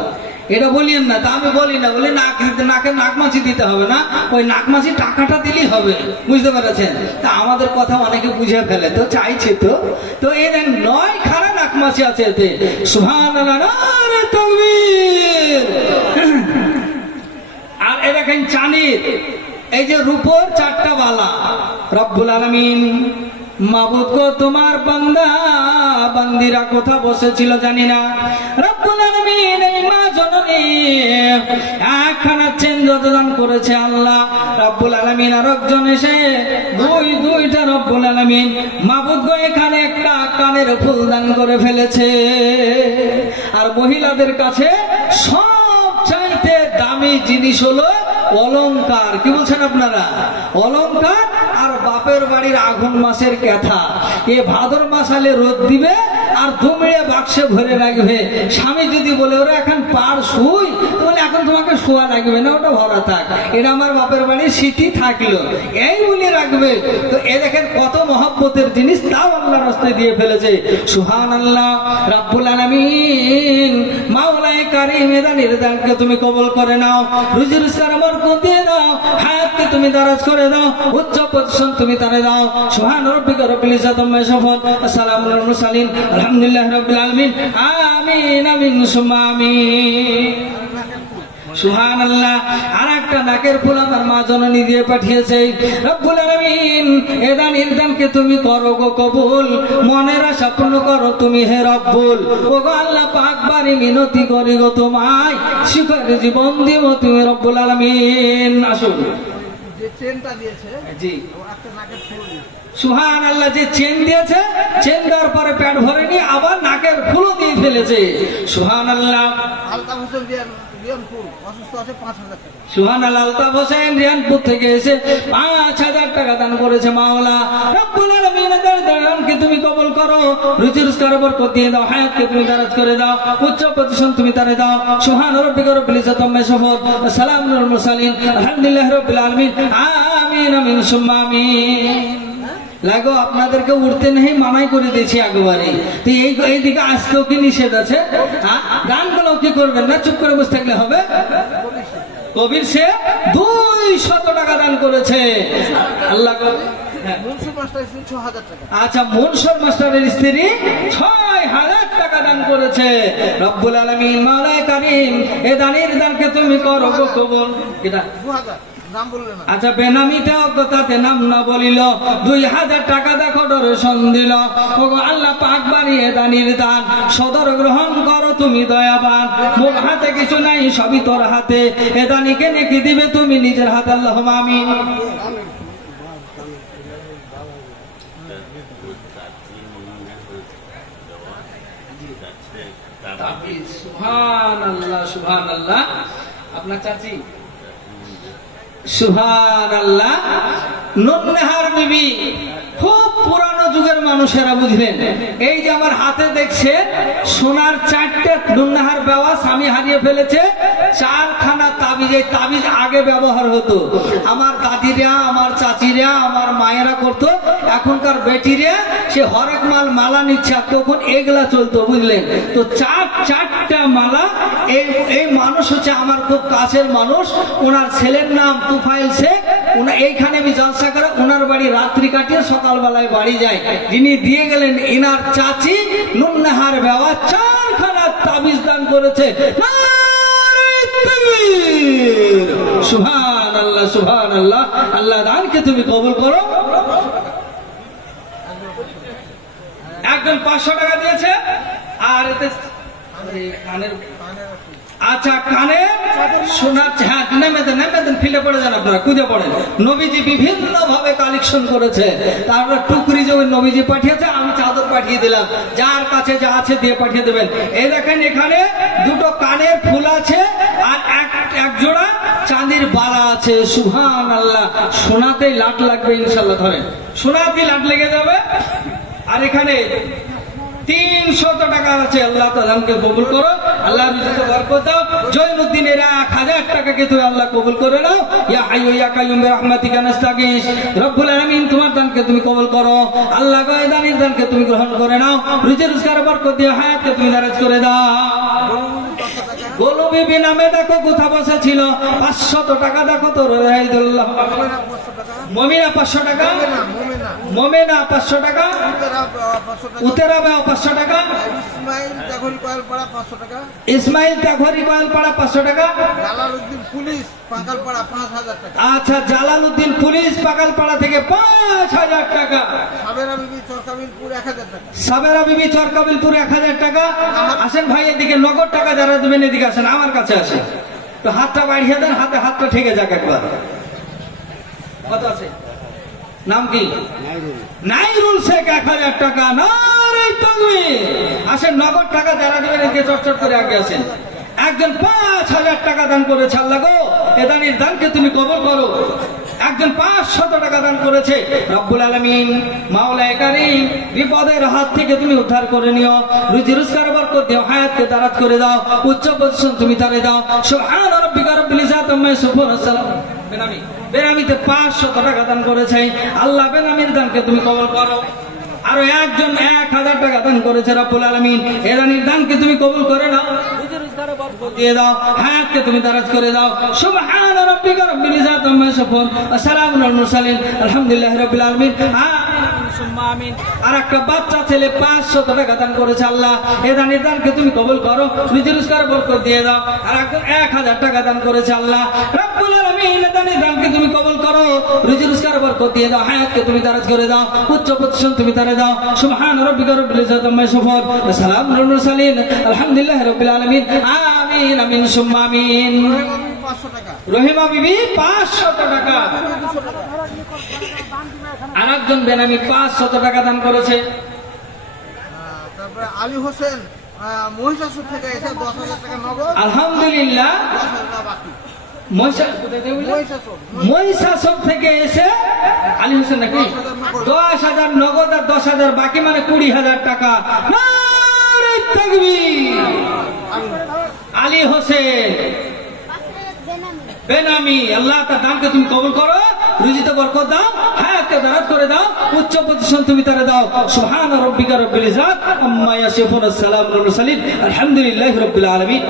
এটা বলিয়েন না। তা আমি বলি না, বলি নাকের নাকমাছি দিতে হবে না, ওই নাকমাছি টাকাটা দিলেই হবে, বুঝতে পেরেছেন? তা আমাদের কথা অনেকে বুঝে ফেলে, তো চাইছে তো এই 9খানা নাকমাছি আছে এতে। সুবহানাল্লাহ, নারে তাকবীর। আর এ দেখেন চাঁদির, এই যে রূপোর 4টা বালা। রব্বুল আলামিন, মাবুদ গো, তোমার বান্দা বান্দিরা কোথা বসেছিল জানি না। রব্বুল আলামিন এই মা জননী একখানা চেন দান করেছে আল্লাহ রব্বুল আলামিন। আর একজন এসে দুইটা রব্বুল আলামিন মাবুদ গো, এখানে একটা কানের ফুল দান করে ফেলেছে। আর মহিলাদের কাছে সব চাইতে দামি জিনিস হলো অলংকার। কি বলছেন আপনারা? অলংকার আর বাপের বাড়ির আগুন মাসের কথা। এ ভাদর মাস আলে রোদ দিবে আর দুমিড়ে বাক্সে ভরে রাখবে। স্বামী যদি বলে ওরা এখন পার শুই, বলে এখন তোমাকে শোয়া লাগবে না, ওটা ভরা থাক, এটা আমার বাপের বাড়ির স্মৃতি থাকলো, এই বলে রাখবে। তো এ দেখেন কত মহব্বতের জিনিস, তাও আল্লাহ রাস্তায় দিয়ে ফেলেছে। সুবহানাল্লাহ। রাব্বুল আলামিন মাওলায়ে কারীম এদা নির্দানকে তুমি কবুল করে নাও, রুজি রোজগার বরকত দিয়ে দাও, হায়াতকে তুমি দারাজ করে দাও, উচ্চ পজিশন তুমি তারে দাও। সুবহান রাব্বিকা রাব্বিল ইজ্জাতি আম্মা ইয়াসিফুন, আসসালামু আলাল মুরসালিন, আলহামদুলিল্লাহি রাব্বিল আলামিন, আমিন আমিন সুম্মা আমিন। সুবহানাল্লাহ। আর একটা নাকের ফুল আমার মা জননী দিয়ে পাঠিয়েছে। রব্বুল আলামিন এদা নির্দানকে তুমি করো গো কবুল, মনের আশা পূর্ণ করো তুমি হে রব্বুল। ও গো আল্লাহ পাক বাড়ি মিনতি করি গো তোমায়, শিখরে জীবন দিব তুমি রব্বুল আলামিন। আসুন যে চেনটা দিয়েছে জি, ও একটা নাকের ফুল দিয়েছে। সুবহানাল্লাহ। যে চেন দিয়েছে, চেন দেওয়ার পরে পেট ভরেনি, আবার নাকের ফুলও দিয়ে ফেলেছে। সুবহানাল্লাহ। আলতাফ হোসেন রিয়ানপুর অসুস্থ আছে 5,000 টাকা। সুবহানাল্লাহ। আলতাফ হোসেন রিয়ানপুর থেকে এসে 5,000 টাকা দান করেছে। মাওলা রব্বুল আলামিন দানকে তুমি কবুল করো, রুজি রোজগার বরকত দিয়ে দাও, হায়াতকে তুমি দারাজ করে দাও, উচ্চ পজিশন তুমি তারে দাও। সুবহান রাব্বিকা রাব্বিল ইজ্জাতি আম্মা ইয়াসিফুন, আসসালামু আলাল মুরসালিন, আলহামদুলিল্লাহি রাব্বিল আলামিন, আমিন আমিন সুম্মা আমিন। লাগো আপনাদেরকে উঠতে নেই মানাই করে দিয়েছি একবারে। তো এই দিকে আসতেও কি নিষেধ আছে? গানগুলো কি করবেন না, চুপ করে বসে থাকলে হবে? কবির সে 200 টাকা দান করেছে। আল্লাহ মনসুর মাস্টার 6,000 টাকা। আচ্ছা, মনসুর মাস্টারের স্ত্রী 6,000 টাকা দান করেছে। রব্বুল আলামিন মাওলায়ে কারীম এ দানের দানকে তুমি করো গো কবুল। এটা 2,000 নাম বললেন না। আচ্ছা, বেনামিতে অজ্ঞতাতে নাম না বলিল, 2,000 টাকা দেখো ডোনেশন দিল। ওগো আল্লাহ পাক বাড়িয়ে দানির দান সদর গ্রহণ করো তুমি দয়াবান। মোর হাতে কিছু নাই, সবই তোর হাতে, এ দানিকে নেকি দিবে তুমি নিজের হাতে। আল্লাহুম্মা আমিন। সুবহানাল্লাহ সুবহানাল্লাহ। আপনার চাচি সুবহানাল্লাহ। নুননেহার বিবি খুব পুরানো যুগের মানুষেরা, বুঝলেন? এই যে আমার হাতে দেখছেন সোনার 4টে নুননেহার বেওয়া স্বামী হারিয়ে ফেলেছে, 4খানা তাবিজ। এই তাবিজ আগে ব্যবহার হতো, আমার দাদিরা, আমার চাচিরা, আমার মায়েরা করতো। এখনকার বেটিরা সে হরেক মাল মালা নিচ্ছে, তখন এগুলা চলতো, বুঝলেন? তো 4টা মালা। এই মানুষ হচ্ছে আমার খুব কাছের মানুষ, ওনার ছেলের নাম তুফাইল শেখ। এইখানে আমি জলসা করে ওনার বাড়ি রাত্রি কাটিয়ে সকালবেলায় বাড়ি যায়। যিনি দিয়ে গেলেন ইনার চাচি নুননেহার বেওয়া 4খানা তাবিজ দান করেছে। সুবহানাল্লাহ সুবহানাল্লাহ। আল্লাহ দানকে তুমি কবুল করো। একজন 500 টাকা দিয়েছে। আর এতে কানের, আচ্ছা কানে সোনার, হ্যাঁ নেমে দেন, ফিলে পড়ে যান আপনারা, কুদে পড়েন। নবীজি বিভিন্ন ভাবে কালেকশন করেছে, তারপরে টুকরি যে নবীজি পাঠিয়েছে, আমি চাদর পাঠিয়ে দিলাম, যার কাছে যা আছে দিয়ে পাঠিয়ে দেবেন। এই দেখেন এখানে 2টো কানের ফুল আছে, আর এক জোড়া চাঁদির বালা আছে। সুবহানাল্লাহ। সোনাতেই লাট লাগবে ইনশাল্লাহ, ধরেন সোনাতেই লাট লেগে যাবে। আর এখানে 300 টাকা আছে। আল্লাহ তাআলাকে কবুল করো, আল্লাহ রিজিকে বরকত দাও। জয়নুদ্দিনের 1000 টাকাকে তুমি আল্লাহ কবুল করে নাও। ইয়া হাইয়্যু ইয়া কাইয়্যুম বিরহমাতিকা নাস্তাগীস। রব্বুল আলামিন তোমার দানকে তুমি কবুল করো। আল্লাহ গো এই দানের দানকে তুমি গ্রহণ করে নাও, রুজি রোজগারে বরকত দিয়ে হায়াতকে তুমি দারাজ করে দাও। গোলু বিবি নামে দেখো কোথা বসে ছিল, 500 টাকা দেখো তো রাইদুল্লাহ। মমিনা 500 টাকা, মোমেনা 500 টাকা, উতেরা 500 টাকা, ইসমাইল তাঘরি কয়েলপাড়া 500 টাকা, জালালউদ্দিন পুলিশ পাকালপাড়া 5,000 টাকা। আচ্ছা, জালালউদ্দিন পুলিশ পাকালপাড়া থেকে 5,000 টাকা। সাবেরা বিবি চরকাবিলপুর 1,000 টাকা। সাবেরা বিবি চরকাবিলপুর 1,000 টাকা। আসেন ভাই এদিকে, নগদ টাকা যারা দেবেন এদিকে আসেন, আমার কাছে আসেন। তো হাতটা বাড়িয়ে দেন, হাতটা ঠেকে যাক একবার। কত আছে? নাম কি? নাইরুল শেখ 1000 টাকা। আসেন, নগদ টাকা যারা দেবেন এদিকে চটচট করে আগে আসেন। একজন 5,000 টাকা দান করেছে। আল্লাহ গো এ দানের দানকে তুমি কবুল করো। একজন 500 টাকা দান করেছে। রব্বুল আলামিন মাওলায়ে কারীম বিপদের হাত থেকে তুমি উদ্ধার করে নিও, রুজি রোজগার বরকত দিও, হায়াতকে দারাজ করে দাও, উচ্চ পজিশন তুমি তারে দাও। সুবহান রাব্বিকা রাব্বিল ইজ্জাতি আম্মা ইয়াসিফুন। বেনামিতে 500 টাকা দান করেছে। আল্লাহ বেনামির দানকে তুমি কবুল করো। আরো একজন 1000 টাকা দান করেছে। রব্বুল আলামিন এরানির দানকে তুমি কবুল করে নাও, রুজি রোজগারে বরকত দিয়ে দাও, হায়াতকে তুমি দারাজ করে দাও। সুবহান রাব্বিকা রাব্বিল ইজ্জাতি আম্মা ইয়াসিফুন ওয়া সালামুন আলাল মুরসালিন আলহামদুলিল্লাহি রাব্বিল আলামিন। আমিন সুম্মা আমিন। আর একটা বাচ্চা ছেলে 500 টাকা দান করেছে। আল্লাহ এই দানের দানকে তুমি কবুল করো, রুজি রোজগারে বরকত দিয়ে দাও। আর একজন 1000 টাকা দান করেছে। আল্লাহ রব্বুল আলামিন এই দানের দানকে তুমি কবুল করো, রুজি রোজগারে বরকত দিয়ে দাও, হায়াতকে তুমি দারাজ করে দাও, উচ্চ পজিশন তুমি তারে দাও। সুবহান রাব্বিকা রাব্বিল ইজ্জাতি আম্মা ইয়াসিফুন ওয়া সালামুন আলাল মুরসালিন আলহামদুলিল্লাহি রাব্বিল আলামিন। আমিন আমিন সুম্মা আমিন। রহিমা বিবি 500 টাকা। আর একজন বেনামি 500 টাকা দান করেছে। তারপরে আলী হোসেন মহিষাসুর থেকে এসে 10,000 টাকা নগদ। আলহামদুলিল্লাহ। 10,000 টাকা বাকি। মহিষাসুর থেকে এসে আলী হোসেন নাকি 10,000 নগদ আর 10,000 বাকি, মানে 20,000 টাকা। নারে তাকবীর। আলী হোসেন বেনামি, আল্লাহ তার দানকে তুমি কবুল করো, রুজিতে বরকত দাও, হায়াতকে দারাজ করে দাও, উচ্চ পজিশন তুমি তারে দাও। সুবহান রাব্বিকা রাব্বিল ইজ্জাতি আম্মা ইয়াসিফুন ওয়া সালামুন আলাল মুরসালিন আলহামদুলিল্লাহি রাব্বিল আলামিন।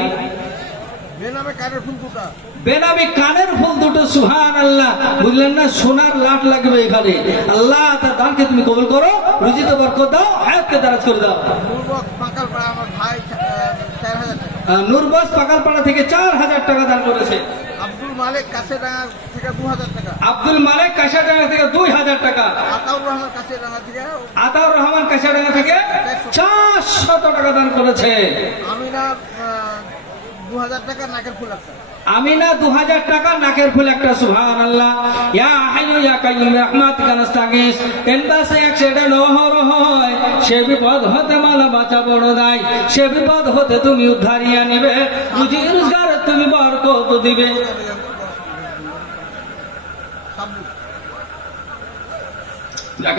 বেনামে কানের ফুল দুটো। বেনামি কানের ফুল দুটো। সুবহানাল্লাহ। বুঝলেন না, সোনার লাট লাগবে এখানে। আল্লাহ তার দানকে তুমি কবুল করো, রুজিতে বরকত দাও, হায়াতকে দারাজ করে দাও। নূরবক্স পাকালপাড়া থেকে 4000 টাকা দান করেছে। আব্দুল মালিক কাছেডাঙ্গা থেকে 2000 টাকা। আব্দুল মালিক কাছেডাঙ্গা থেকে 2000 টাকা। আতাউর রহমান কাছেডাঙ্গা থেকে আতাউর রহমান কাছেডাঙ্গা থেকে 400 টাকা দান করেছে। আমিনা 2000 টাকা নাকের ফুল একটা। আমিনা 2000 টাকা নাকের ফুল একটা। সুবহানাল্লাহ। ইয়া হাইয়ু ইয়া কাইয়ুম বিরহমাতিকা নাস্তাগীস। এন্দাসে অ্যাক্সিডেন্ট হয়, সে বিপদ হতে মালা বাঁচা বড় দায়, সে বিপদ হতে তুমি উদ্ধারিয়া নিবে, রুজি রোজগারে তুমি বরকত দিবে।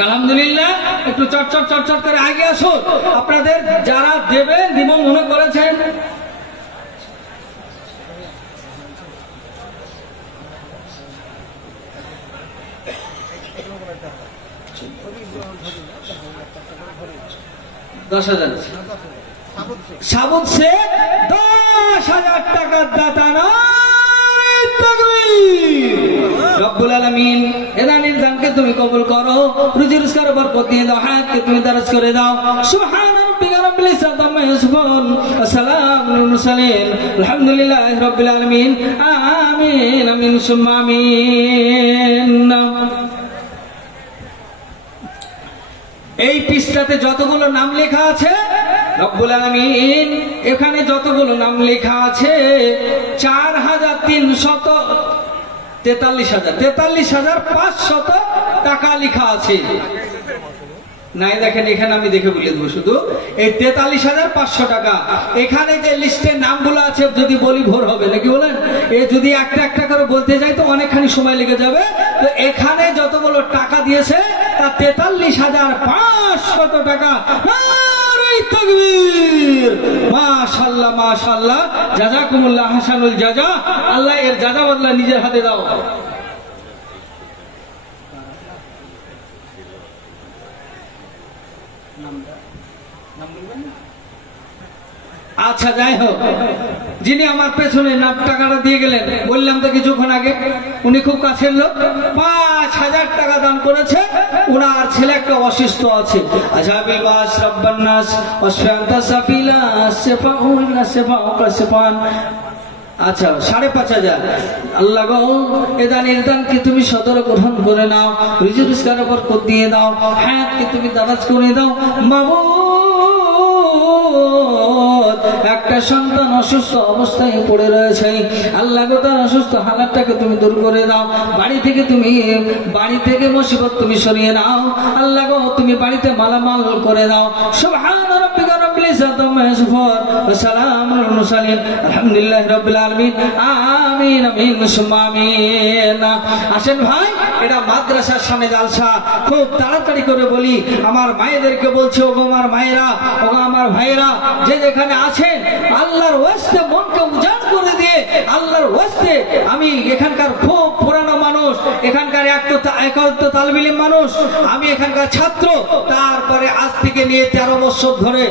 আলহামদুলিল্লাহ। একটু চটচট চটচট করে আগে আসুন। আপনাদের যারা দেবেন দিব মনে করেছেন, সাবুত সে 10,000 টাকার দাতা। রব্বুল আলামিন এদানির দানকে তুমি কবুল করো, রুজি রোজগারে বরকত দিয়ে দাও, হায়াতকে তুমি দারাজ করে দাও। সুবহান রাব্বিকা রাব্বিল ইজ্জাতি আম্মা ইয়াসিফুন ওয়া সালামুন আলাল মুরসালিন আলহামদুলিল্লাহি রাব্বিল আলামিন। আমিন আমিন সুম্মা আমিন। এই পৃষ্ঠাতে যতগুলো নাম লেখা আছে রব্বুল আলামিন, এখানে যতগুলো নাম লেখা আছে 43,500 টাকা লেখা আছে। নাই দেখেন, এখানে আমি দেখে বলে দেবো শুধু এই 43,500 টাকা। এখানে যে লিস্টের নামগুলো আছে যদি বলি ভোর হবে নাকি বলেন? এ যদি একটা একটা করে বলতে যাই তো অনেকখানি সময় লেগে যাবে। তো এখানে যতগুলো টাকা দিয়েছে তা 43,500 টাকা। তাকবীর। মাশাআল্লাহ মাশাআল্লাহ, জাযাকুমুল্লাহ হাসানুল জাযা। আল্লাহ এর জাযা বদলা নিজের হাতে দাও। আচ্ছা যাই হোক, যিনি আমার পেছনে নাম টাকাটা দিয়ে গেলেন বললাম তো কিছুক্ষণ আগে, উনি খুব কাছের লোক, 5,000 টাকা দান করেছে। উনার ছেলে একটা অসুস্থ আছে। আজাবিল বাস রব্বান নাস ওয়াসফান্তা সাফিলা সেফাউনা সেফাউকা সেফান। আচ্ছা 5,500। আল্লাহ গো এ দানের দানকে তুমি সদর গ্রহণ করে নাও, রুজি রোজগারের বরকত দিয়ে দাও, হায়াতকে তুমি দারাজ করে দাও। মাবুদ একটা সন্তান অসুস্থ অবস্থায় পড়ে রয়েছে, আল্লাহ গো তার অসুস্থ হালাতটাকে তুমি দূর করে দাও। বাড়ি থেকে মুসিবত তুমি সরিয়ে নাও। আল্লাহ গো তুমি বাড়িতে মালামাল করে দাও। সুবহান রাব্বিকা রাব্বিল ইজ্জাতি আম্মা ইয়াসিফুন ওয়া সালামুন আলাল মুরসালিন আলহামদুলিল্লাহি রাব্বিল আলামিন আমিন আমিন সুম্মা আমিন। আসেন ভাই, এটা মাদ্রাসার সামনে জালসা, খুব তাড়াতাড়ি করে বলি। আমার মায়েদেরকে বলছি, ওগো আমার মায়েরা, ওগো আমার ভাইয়েরা, যে যেখানে আছেন আল্লাহর ওয়াস্তে মনকে উজাড় করে দিয়ে, আল্লাহর ওয়াস্তে, আমি এখানকার খুব পুরানো মানুষ, এখানকার একান্ত তালিবে ইলম মানুষ, আমি এখানকার ছাত্র, তারপরে আজ থেকে নিয়ে 13 বছর ধরে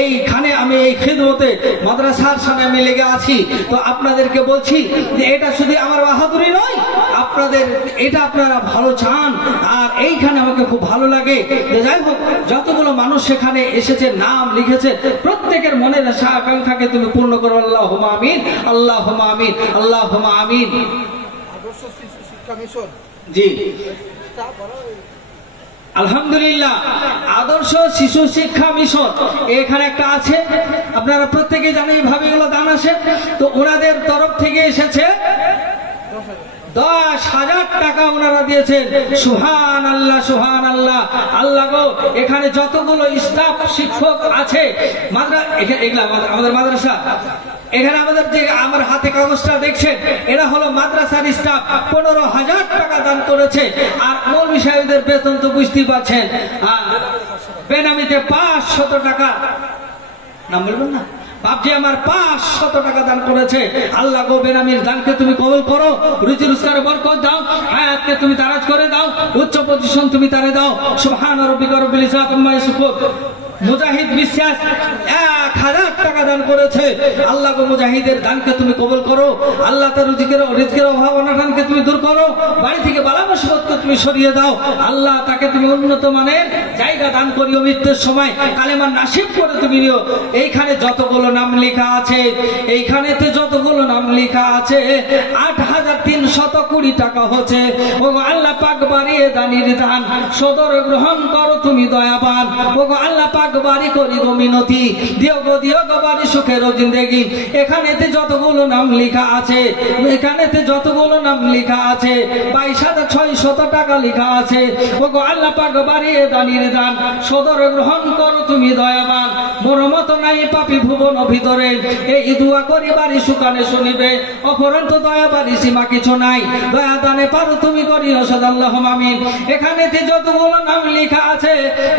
এইখানে আমি এই খিদমতে মাদ্রাসার সামনে আমি লেগে আছি। তো আপনাদেরকে বলছি যে এটা শুধু আমার বাহাদুরি নয়, আপনাদের এটা আপনারা ভালো চান, আর এইখানে আমাকে খুব ভালো লাগে। যাই হোক, যতগুলো মানুষ সেখানে এসেছে, নাম লিখেছে, প্রত্যেকের মনের আশা আকাঙ্ক্ষাকে তুমি পূর্ণ করো। আল্লাহুম্মা আমিন, আল্লাহুম্মা আমিন, আল্লাহুম্মা আমিন। আদর্শ শিশু শিক্ষা মিশন, জি আলহামদুলিল্লাহ, আদর্শ শিশু শিক্ষা মিশন এখানে একটা আছে, আপনারা প্রত্যেকে জানেন এইভাবে এগুলো দান আসে। তো ওনাদের তরফ থেকে এসেছে 10,000 টাকা ওনারা দিয়েছেন। সুবহান আল্লাহ, সুবহান আল্লাহ। আল্লাহ গো, এখানে যতগুলো স্টাফ শিক্ষক আছে, আমাদের মাদ্রাসা, এখানে আমাদের যে আমার হাতে কাগজটা দেখছেন, এরা হলো মাদ্রাসার স্টাফ, 15,000 টাকা দান করেছে। আর মৌলভী সাহেবদের বেতন তো বুঝতেই পারছেন, বেনামিতে 500 টাকা, নাম বলবেন না, বাপজি আমার 500 টাকা দান করেছে। আল্লাহ গো, বেনামির দানকে তুমি কবুল করো, রুজি রোজগারে বরকত দাও, হায়াতকে তুমি দারাজ করে দাও, উচ্চ পজিশন তুমি তারে দাও। সুবহান রাব্বিকা রাব্বিল ইজ্জাতি আম্মা ইয়াসিফুন। মুজাহিদ বিশ্বাস 1000 টাকা দান করেছে। আল্লাহ গো, মুজাহিদের দানকে তুমি কবুল করো, আল্লাহ তার রিজকের অভাব অনটনকে তুমি দূর করো, বাড়ি থেকে বালা মুসিবতকে তুমি সরিয়ে দাও। আল্লাহ তাকে তুমি উন্নত মানের জায়গা দান করিও, মৃত্যুর সময় কালেমার নাসিব করে তুমি নিও। এইখানে যতগুলো নাম লেখা আছে, এইখানেতে যতগুলো নাম লেখা আছে, 8,320 টাকা হচ্ছে। ওগো আল্লাহ পাক, বাড়িয়ে দানির দান সদর গ্রহণ করো তুমি দয়াবান। ওগো আল্লাহ পাক, বাড়ি করি গো মিনতি, দিও গো বাড়ি সুখের জিন্দেগি। এখানেতে যতগুলো নাম লেখা আছে, এখানেতে যতগুলো নাম লেখা আছে, 22,600 টাকা লেখা আছে। ওগো আল্লাহ পাক, বাড়িয়ে দানির দান সদর গ্রহণ করো তুমি দয়াবান। মোর মত নাই পাপী ভুবন ভিতরে, এই দোয়া করি বাড়ি সুখানে শুনিবে, অপরন্ত দয়া বাড়ি সীমা কিছু নাই, দয়া দানে পারো তুমি করিও সদা। আল্লাহুম্মা আমিন। এখানেতে যতগুলো নাম লেখা আছে,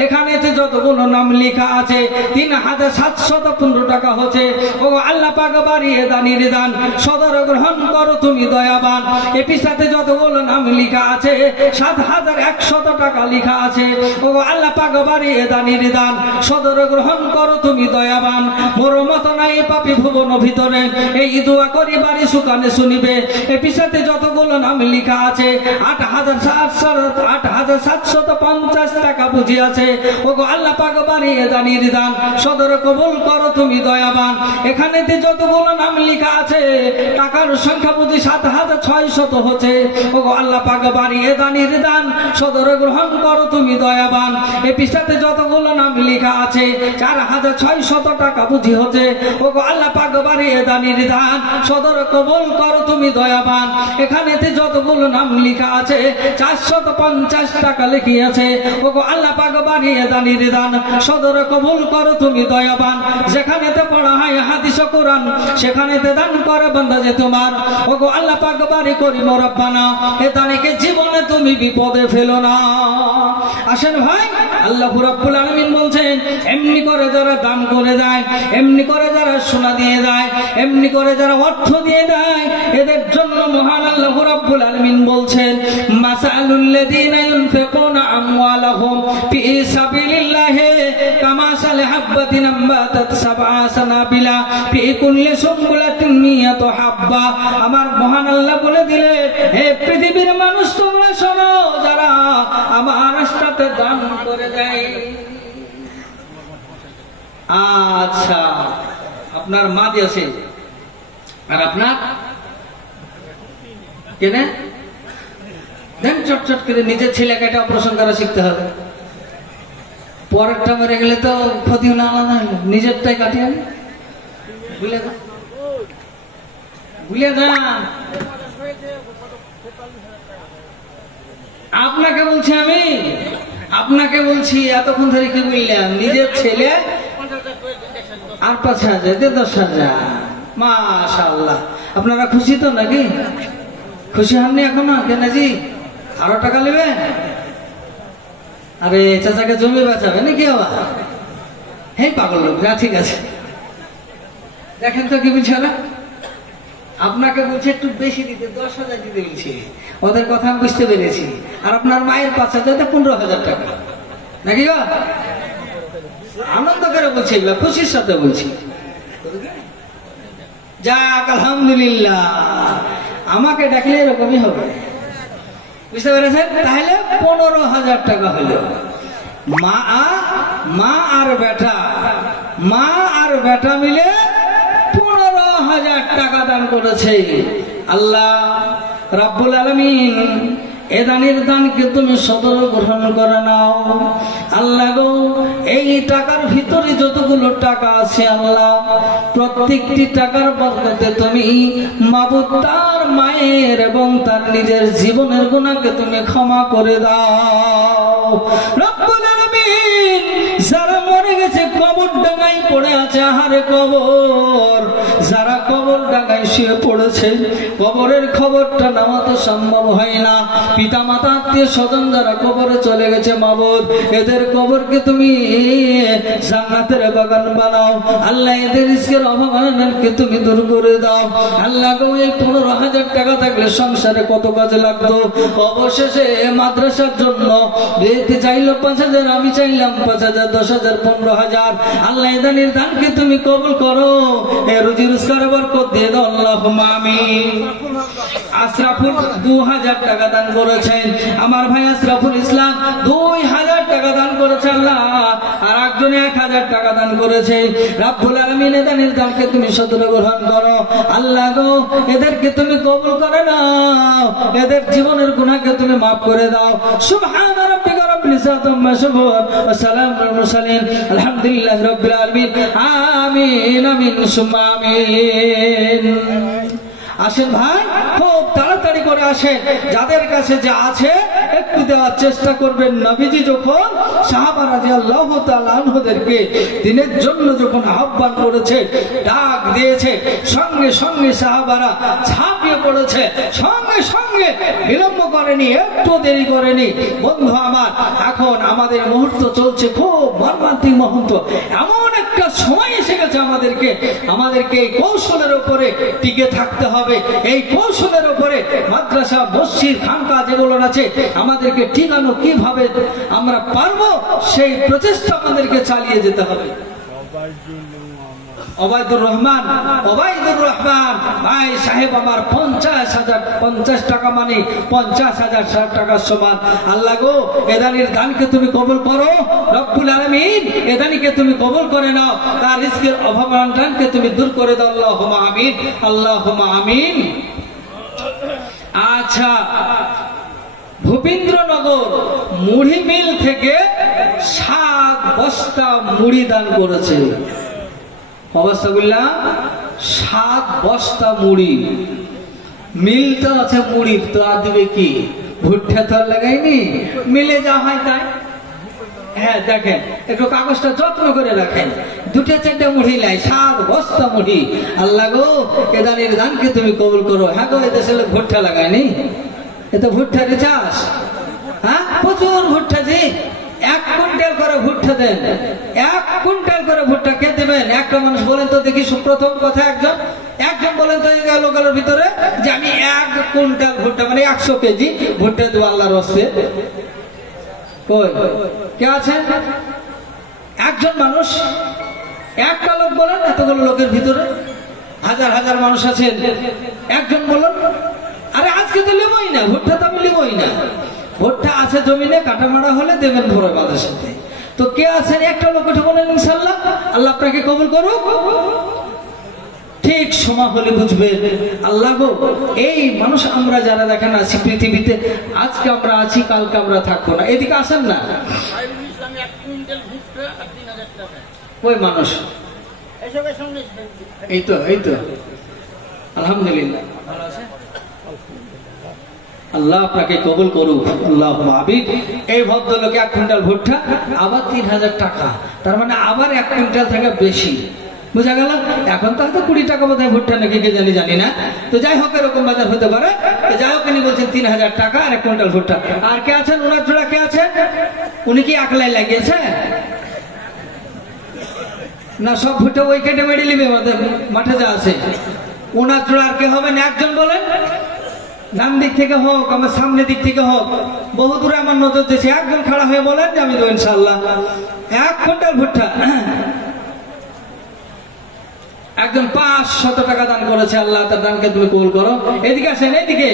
এখানেতে যতগুলো নাম লেখা আছে, 3,715 টাকা হচ্ছে। ও আল্লাহ পাক, বাড়িয়ে দানির দান সদর গ্রহণ করো তুমি দয়াবান। এ পিছাতে যতগুলো নাম লেখা আছে, 7,100 টাকা লেখা আছে। ও আল্লাহ পাক, বাড়িয়ে দানির দান সদর গ্রহণ করো তুমি দয়াবান। মোর মত নাই পাপী ভুবন ভিতরে, এই দোয়া করি বাড়ি সুখানে শুনিবে। এ পিছাতে যতগুলো নাম লেখা আছে, 8,750 টাকা বুঝি আছে। ও আল্লাহ পাক, বাড়িয়ে দানির দান সদর কবুল করো তুমি দয়াবান। এখানেতে যতগুলো নাম লেখা আছে, টাকার সংখ্যা বুঝি 7,600 হচ্ছে। ও আল্লাহ পাক, বাড়িয়ে দানির দান সদর গ্রহণ করো তুমি দয়াবান। এ পৃষ্ঠাতে যতগুলো নাম লেখা আছে, 4,600 টাকা বুঝি হচ্ছে। ও আল্লাহ পাক, বাড়িয়ে দানির দান সদর কবুল করো তুমি দয়াবান। এখানেতে যতগুলো নাম লেখা আছে, 450 টাকা লিখিয়েছে। ও আল্লাহ পাক, বাড়িয়ে দানির দান সদর কবুল করো তুমি দয়াবান। যেখানেতে পড়া হয় হাদিস ও কোরআন, সেখানেতে দান করে বান্দা যে তোমার। ও আল্লাহ পাক, বাড়ি করি মোরাব্বানা, এ দানিকে জীবনে তুমি বিপদে ফেলো না। আসেন ভাই, আল্লাহ রাব্বুল আলামিন বলছেন, এমনি করে যারা দান করে দেয়, এমনি করে যারা সোনা দিয়ে দেয়, এমনি করে যারা অর্থ দিয়ে দেয়, এদের জন্য মহান আল্লাহ রাব্বুল আলামিন বলছেন, মাসালুল লাযিনা ইউনফিকুনা আমওয়ালাহুম ফি সাবিলিল্লাহি কামাসালি হাববাতিন আম্বাতাত সাবআ সানাবিলা ফি কুল্লি সুমবুলাতিন মিয়াতু হাব্বা। আমার মহান আল্লাহ বলে দিলেন, হে পৃথিবীর মানুষ, তোমরা শোনো, যারা আমার রাস্তাতে দান করে দেয়। আচ্ছা, আপনার মা দিয়েছে, আর আপনার কেনে দেন চটচট করে নিজের ছেলেকে এটা অপারেশন করা শিখতে হবে। পরেরটা মরে গেলে তো ক্ষতি হলে আলাদা হলো, নিজেরটাই কাটিয়ে আনি। বুঝলে যান, আপনাকে বলছি, আমি আপনাকে বলছি, এতক্ষণ ধরে কি বললাম, নিজের ছেলে আর 5,000 দিয়ে 10,000। মাশাআল্লাহ, আপনারা খুশি তো নাকি? খুশি হননি এখনো? কেন জি আরো টাকা নেবেন? আরে চাচাকে জমি বেচাবে নাকি আবার? হ্যাঁ পাগল লোক, যা ঠিক আছে। দেখেন তো কি বলছে ওরা, আপনাকে বলছে একটু বেশি দিতে, 10,000 দিতে বলছে। ওদের কথা আমি বুঝতে পেরেছি। আর আপনার মায়ের 5,000, 15,000 টাকা নাকি গো? আনন্দ করে বলছি, এগুলো খুশির সাথে বলছি। যাক আলহামদুলিল্লাহ, আমাকে ডাকলে এরকমই হবে, বুঝতে পেরেছেন? তাহলে 15,000 টাকা হলো। মা আর বেটা মিলে 15,000 টাকা দান করেছে। আল্লাহ রাব্বুল আলামিন এ দানের দানকে তুমি সদর গ্রহণ করে নাও। আল্লাহ গো, এই টাকার ভিতরে যতগুলো টাকা আছে আল্লাহ, প্রত্যেকটি টাকার বরকতে তুমি মাবুদ তার মায়ের এবং তার নিজের জীবনের গুনাহকে তুমি ক্ষমা করে দাও রব্বুল আলামিন। যারা মরে গেছে কবর ডাঙায় পড়ে আছে, আহারে কবর, যারা কবর ডাঙায় শুয়ে পড়েছে, কবরের খবরটা নেওয়া তো সম্ভব হয় না। পিতা মাতা আত্মীয় স্বজন যারা কবরে চলে গেছে মাবুদ, এদের কবরকে তুমি জান্নাতের বাগান বানাও। আল্লাহ এদের রিজকের অভাবকে তুমি দূর করে দাও। আল্লাহ গো, এই 15,000 টাকা থাকলে সংসারে কত কাজে লাগতো। অবশেষে মাদ্রাসার জন্য দিতে চাইলো 5,000, আমি চাইলাম 5,000, 10,000, 15,000। আল্লাহ দানের দানকে তুমি কবুল করো, এ রুজি রোজগার বরকত দিয়ে দাও, আল্লাহুম্মা আমিন। আশরাফুল 2,000 টাকা দান করেছেন, আমার ভাই আশরাফুল ইসলাম 2,000 টাকা দান করেছে আল্লাহ, আর একজনে 1,000 টাকা দান করেছে। রাব্বুল আলামিন দানের দানকে তুমি সদর গ্রহণ করো। আল্লাহ গো, এদেরকে তুমি কবুল করে নাও, এদের জীবনের গুনাহকে তুমি মাফ করে দাও। সুবহান রাব্বিকা রাব্বিল ইজ্জাতি আম্মা ইয়াসিফুন ওয়া সালামুন আলাল মুরসালিন, আলহামদুলিল্লাহি রাব্বিল আলামিন। আমিন আমিন সুম্মা আমিন। আসেন ভাই, খুব তাড়াতাড়ি করে আসেন, যাদের কাছে যা আছে একটু দেওয়ার চেষ্টা করবেন। নবীজি যখন সাহাবা রাদিয়াল্লাহু তাআলা আনহুদেরকে দিনের জন্য যখন আহ্বান করেছে, ডাক দিয়েছে, সঙ্গে সঙ্গে সাহাবারা ঝাঁপিয়ে পড়েছে, সঙ্গে সঙ্গে বিলম্ব করেনি, একটু দেরি করেনি। বন্ধু আমার, এখন আমাদের মুহূর্ত চলছে খুব মর্মান্তিক মুহূর্ত। এমন একটা সময় এসে গেছে আমাদেরকে এই কৌশলের উপরে টিকে থাকতে হবে। এই কৌশলের উপরে মাদ্রাসা, মসজিদ, খানকা যেগুলো আছে, আমাদেরকে ঠিকানো কিভাবে আমরা পারবো, সেই প্রচেষ্টা আমাদেরকে চালিয়ে যেতে হবে। ওবায়দুর রহমান ভাই সাহেব আমার 50 টাকা মানে 50,000 টাকার সমান। আল্লাহ গো, এদানির দানকে তুমি কবুল করো রব্বুল আলামিন, এদানিকে তুমি কবুল করে নাও, তার রিজকের অভাব-অনটনকে তুমি দূর করে দাও, আল্লাহুম্মা আমিন, আল্লাহুম্মা আমিন। আচ্ছা, ভূপেন্দ্রনগর মুড়ি মিল থেকে 7 বস্তা মুড়ি দান করেছে। অবস্থাগুলা 7 বস্তা মুড়ি। মিলটা আছে মুড়ির, তো আর দিবে কি? ভুট্টা তো আর লাগাইনি, মিলে যা হয় তাই। হ্যাঁ দেখেন, একটু কাগজটা যত্ন করে রাখেন। 2-4টা মুড়ি লাই, 7 বস্তা মুড়ি। আল্লাহ গো, এদানের দানকে তুমি কবুল করো। হ্যাঁ গো, এদেশে লোক ভুট্টা লাগায়নি, এত ভুট্টার চাষ। হ্যাঁ, প্রচুর ভুট্টা যে 1 কুইন্টাল করে ভুট্টা দেন, 1 কুইন্টাল করে ভুট্টা কে দেবেন? একটা মানুষ বলেন তো দেখি, প্রথম কথা একজন বলেন তো এই লোকের ভিতরে যে আমি 1 কুইন্টাল ভুট্টা মানে 100 কেজি ভুট্টা দেবো আল্লাহর হস্তে। কই কে আছেন? একজন মানুষ, একটা লোক বলেন। এতগুলো লোকের ভিতরে হাজার হাজার মানুষ আছেন, একজন বলেন। আরে আজকে তো নেবই না ভুট্টা, তো আমি নেবই না। ভুট্টা আছে জমিনে, কাটা মারা হলে দেবেন ভরে বাদের সাথে। তো কে আছেন? একটা লোক উঠে বলেন ইনশাআল্লাহ, আল্লাহ আপনাকে কবুল করুক। ঠিক সময় হলে বুঝবেন। আল্লাহ গো, এই মানুষ আমরা যারা দেখেন আছি পৃথিবীতে, আজকে আমরা আছি, কালকে আমরা থাকবো না। এদিকে আসেন না, ওই মানুষ এই তো আলহামদুলিল্লাহ ভালো আছে। আল্লাহ আপনাকে কবুল করুক, আল্লাহ আমিন। এই ভদ্রলোকে 1 কুইন্টাল ভুট্টা, আবার 3,000 টাকা, তার মানে আবার 1 কুইন্টাল থেকে বেশি। বুঝা গেল? এখন তো হয়তো 20 টাকা বোধহয় ভুট্টা নাকি কে জানি না। তো যাই হোক এরকম বাজার হতে পারে। তো যাই হোক উনি বলছেন 3000 টাকা আর 1 কুইন্টাল ভুট্টা। আর কে আছেন ওনার জোড়া কে আছে? উনি কি একলাই লাগিয়েছে না সব ভুট্টা ওই কেটে মেরে নিবে আমাদের মাঠে যা আছে? ওনার জোড়া আর কে হবে না একজন বলেন? ডান দিক থেকে হোক আমার সামনে দিক থেকে হোক, বহু দূরে আমার নজর দিয়েছে, একজন খাড়া হয়ে বলেন যে আমি দেবো ইনশাল্লাহ 1 কুইন্টাল ভুট্টা। একজন 500 টাকা দান করেছে, আল্লাহ তার দানকে তুমি কবুল করো। এদিকে আসেন, এইদিকে,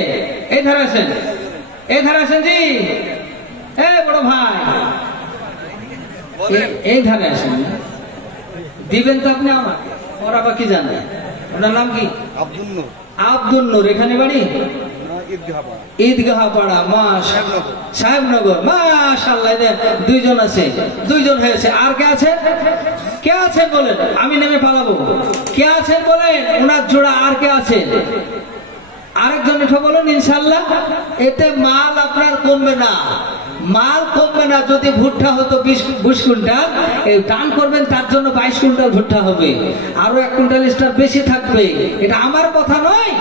এই ধারে আসেন, এই ধারে আসেন জি, বড় ভাই এই ধারে আসেন। দিবেন তো আপনি আমাকে, ওরা বা কি জানেন? ওনার নাম কি? আব্দুল নূর। এখানে বাড়ি ঈদগাহ পাড়া সাহেবনগর। মাশাআল্লাহ, দুইজন আছে, দুইজন হয়েছে। আর কে আছে? কে আছেন বলেন, আমি নেমে পালাবো। কে আছেন বলেন? ওনার জোড়া আর কে আছে? আরেকজন একটু বলুন ইনশাল্লাহ। এতে মাল আপনার কমবে না, মাল কমবে না। যদি ভুট্টা হতো 20 কুইন্টাল, দান করবেন তার জন্য 22 কুইন্টাল ভুট্টা হবে, আরো 1 কুইন্টাল এক্সট্রা বেশি থাকবে। এটা আমার কথা নয়,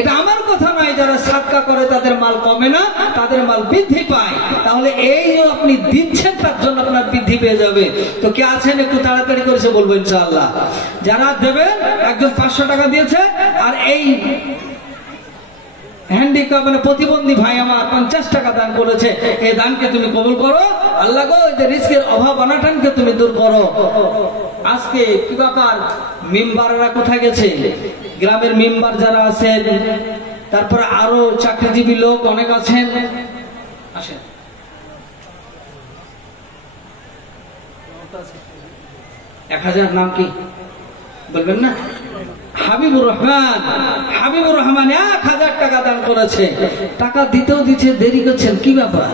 এটা আমার কথা নয়। যারা সাদকা করে তাদের মাল কমে না, তাদের মাল বৃদ্ধি পায়। তাহলে এই যে আপনি দিচ্ছেন তার জন্য আপনার বৃদ্ধি পেয়ে যাবে। তো কে আছেন একটু তাড়াতাড়ি করেছে বলবো ইনশাআল্লাহ। যারা দেবেন, একজন 500 টাকা দিয়েছে, আর এই হ্যান্ডিক্যাপ মানে প্রতিবন্ধী ভাই আমার 50 টাকা দান করেছে। এই দানকে তুমি কবুল করো আল্লাহ গো, যে রিস্কের অভাব অনাটনকে তুমি দূর করো। আজকে কি ব্যাপার, মেম্বাররা কোথায় গেছে? গ্রামের মেম্বার যারা আছেন, তারপরে আরো চাকরিজীবী লোক অনেক আছেন, আসেন। 1000 নাম কি বলবেন না? হাবিবুর রহমান। হাবিবুর রহমান 1000 টাকা দান করেছে। টাকা দিতেও দিচ্ছে, দেরি করছেন কি ব্যাপার?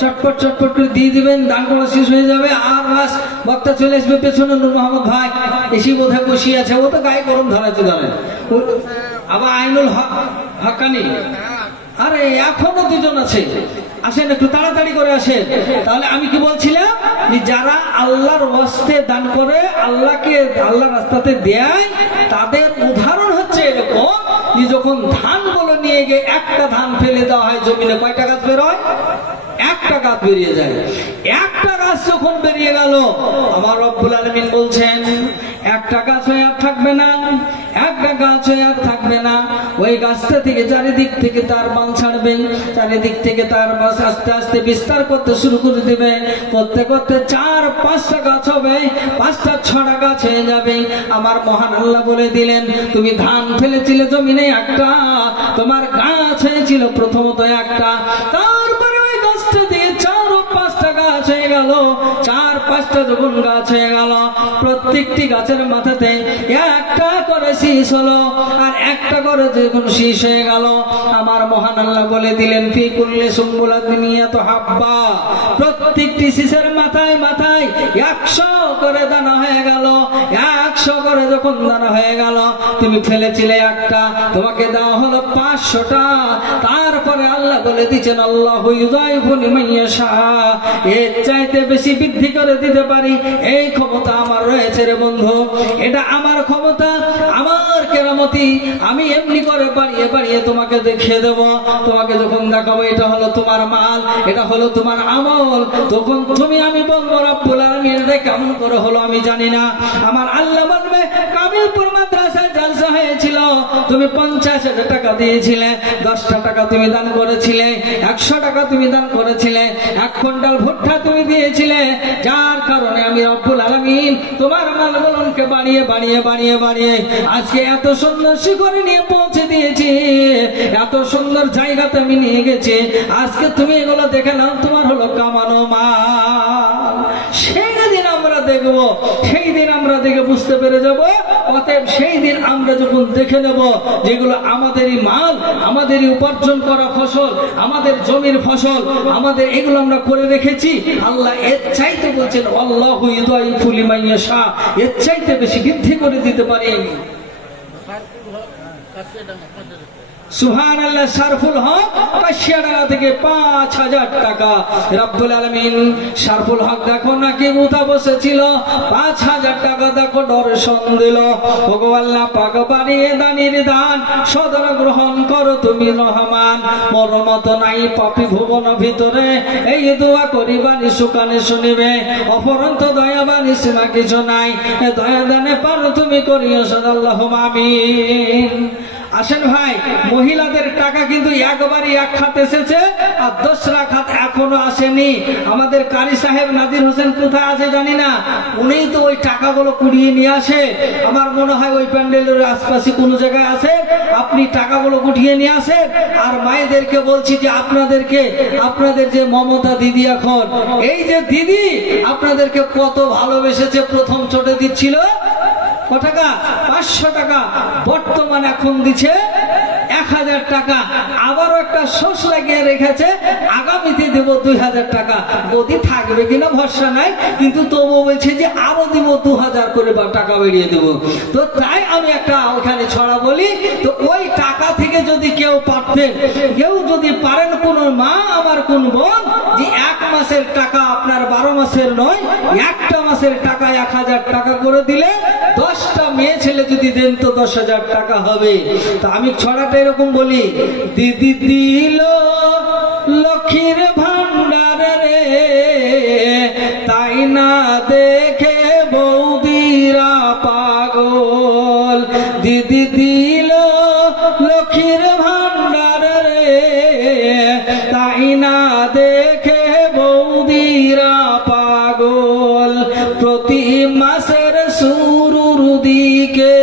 চটপট চটপট করে দিয়ে দিবেন, দান করা শেষ হয়ে যাবে। আর বাস বক্তা চলে আসবে পেছনে, নূর মোহাম্মদ ভাই এসে বোধহয় বসিয়ে আছে, ও তো গায়ে গরম ধরাচ্ছে জানেন। আবার আইনুল হকানি, আরে এখনো 2 জন আছে, আসেন একটু তাড়াতাড়ি করে আসেন। তাহলে আমি কি বলছিলাম, যারা আল্লাহর ওয়াস্তে দান করে, আল্লাহকে আল্লাহর রাস্তাতে দেয়, তাদের উদাহরণ হচ্ছে এরকম, যখন ধান গুলো নিয়ে গিয়ে একটা ধান ফেলে দেওয়া হয় জমিনে, কয়টা গাছ বের হয়? একটা গাছ বেরিয়ে যায়। একটা গাছ যখন বেরিয়ে গেল, আমার রব্বুল আলামিন বলছেন একটা গাছ হয়ে আর থাকবে না, একটা গাছ হয়ে আর থাকবে না। ওই গাছটা থেকে চারিদিক থেকে তার মাল ছাড়বে, চারিদিক থেকে তার মাছ আস্তে আস্তে বিস্তার করতে শুরু করে দেবে। করতে করতে 4-5টা গাছ হবে, 5টা 6টা গাছ হয়ে যাবে। আমার মহান আল্লাহ বলে দিলেন, তুমি ধান ফেলেছিলে জমিনে একটা, তোমার গাছ হয়েছিল প্রথমত একটা, তারপরে ওই গাছটা দিয়ে 4-5টা গাছ হয়ে গেল। 4-5টা যখন গাছ হয়ে গেল, প্রত্যেকটি গাছের মাথাতে একটা করে শীষ হলো, আর একটা করে যখন শীষ হয়ে গেল, আমার মহান আল্লাহ বলে দিলেন, ফি কুল্লি সুম্বুলাতিন মিয়াতু হাব্বা, প্রত্যেকটি শীষের মাথায় মাথায় 100 করে দানা হয়ে গেল। 100 করে যখন দানা হয়ে গেল, তুমি ফেলেছিলে একটা, তোমাকে দেওয়া হলো 500টা। তারপরে আল্লাহ বলে দিচ্ছেন, আল্লাহু ইউযাইফু লিমান ইয়াশা, এর চাইতে বেশি বৃদ্ধি করে দিতে পারি, এই ক্ষমতা আমার রয়েছে রে বন্ধু। এটা আমার ক্ষমতা, আমার কেরামতি। আমি এমনি করে বাড়িয়ে বাড়িয়ে তোমাকে দেখিয়ে দেব। তোমাকে যখন দেখাবো এটা হলো তোমার মাল, এটা হলো তোমার আমল, তখন তুমি আমি বলবো রব্বুল আলামিন রে কেমন করে হলো আমি জানি না। আমার আল্লাহ বলবে, কামিলপুর মাদ্রাসায় জালসা হয়েছিল, তুমি 50,000 টাকা দিয়েছিলে, 10টা টাকা তুমি দান করেছিলে, 100 টাকা তুমি দান করেছিলে, 1 কুইন্টাল ভুট্টা তুমি দিয়েছিলে, যার কারণে আমি রব্বুল আলামিন তোমার মালগুলোকে বাড়িয়ে বাড়িয়ে বাড়িয়ে বাড়িয়ে আজকে এত সুন্দর শিখরে নিয়ে পৌঁছে দিয়েছি, এত সুন্দর জায়গাতে আমি নিয়ে গেছি। আজকে তুমি এগুলো দেখে নাও, তোমার হলো কামানো মাল। সেই দিন আমরা দেখবো, সেই দিন আমরা দেখে বুঝতে পেরে যাব। অতএব সেই দিন আমরা যখন দেখে নেব যেগুলো আমাদেরই মাল, আমাদেরই উপার্জন করা ফসল, আমাদের জমির ফসল, আমাদের এগুলো আমরা করে রেখেছি, আল্লাহ এর চাইতে বলছেন আল্লাহু ইউযাইফু লিমান ইয়াশা, এর চাইতে বেশি বৃদ্ধি করে দিতে পারি। সুবহানাল্লাহ। সারফুল হক কাশিয়াডাঙ্গা থেকে 5,000 টাকা। রব্বুল আলামিন সারফুল হক দেখো নাকি মুতা বসেছিল, 5,000 টাকা দেখো দর্শন দিল। ওগো আল্লাহ পাক বাড়িয়ে দানির দান সদর গ্রহণ করো তুমি রহমান। মোর মত নাই পাপী ভুবন ভিতরে এই দোয়া করিবানি সুকানে শুনিবে। অপরন্ত দয়াবানি সীমা কিছু নাই, দয়া দানে পারো তুমি করিও সাল্লাল্লাহুম্মা আমিন। আসেন ভাই, মহিলাদের টাকা কিন্তু একবারই এক খাত এসেছে, আর 10রা খাত এখনো আসেনি। আমাদের কারি সাহেব নাদির হোসেন কোথায় আছে জানি না, উনি তো ওই টাকাগুলো কুড়িয়ে নিয়ে আসে। আমার মনে হয় ওই প্যান্ডেলের আশপাশে কোনো জায়গায় আছে, আপনি টাকাগুলো কুটিয়ে নিয়ে আসেন। আর মায়েদেরকে বলছি যে আপনাদের যে মমতা দিদি, এখন এই যে দিদি আপনাদেরকে কত ভালোবেসেছে, প্রথম ছোটে দিচ্ছিল ক টাকা, 500 টাকা, বর্তমান এখন দিচ্ছে 1000 টাকা। আবারও একটা শোষ লাগিয়ে রেখেছে, আগামীতে দেব 2000 টাকা। গতি থাকবে কিনা ভরসা নাই, কিন্তু তবুও বলছে যে আরো দিব 2000 করে টাকা বেরিয়ে দেব। তো তাই আমি একটা ওখানে ছড়া বলি, তো ওই টাকা থেকে যদি কেউ পারতেন, কেউ যদি পারেন, কোন মা আমার কোন বোন, যে 1 মাসের টাকা আপনার 12 মাসের নয়, একটা মাসের টাকা 1000 টাকা করে দিলে 10টা মেয়ে ছেলে যদি দেন তো 10,000 টাকা হবে। তো আমি ছড়াটা এরকম বলি, দিদি দিল লক্ষ্মীর ভান্ডার রে, তাই না দেখে বৌদিরা পাগল। দিদি দিল লক্ষ্মীর ভান্ডার রে, তাই না দেখে বৌদিরা পাগল। প্রতি মাসের শুরুর দিকে,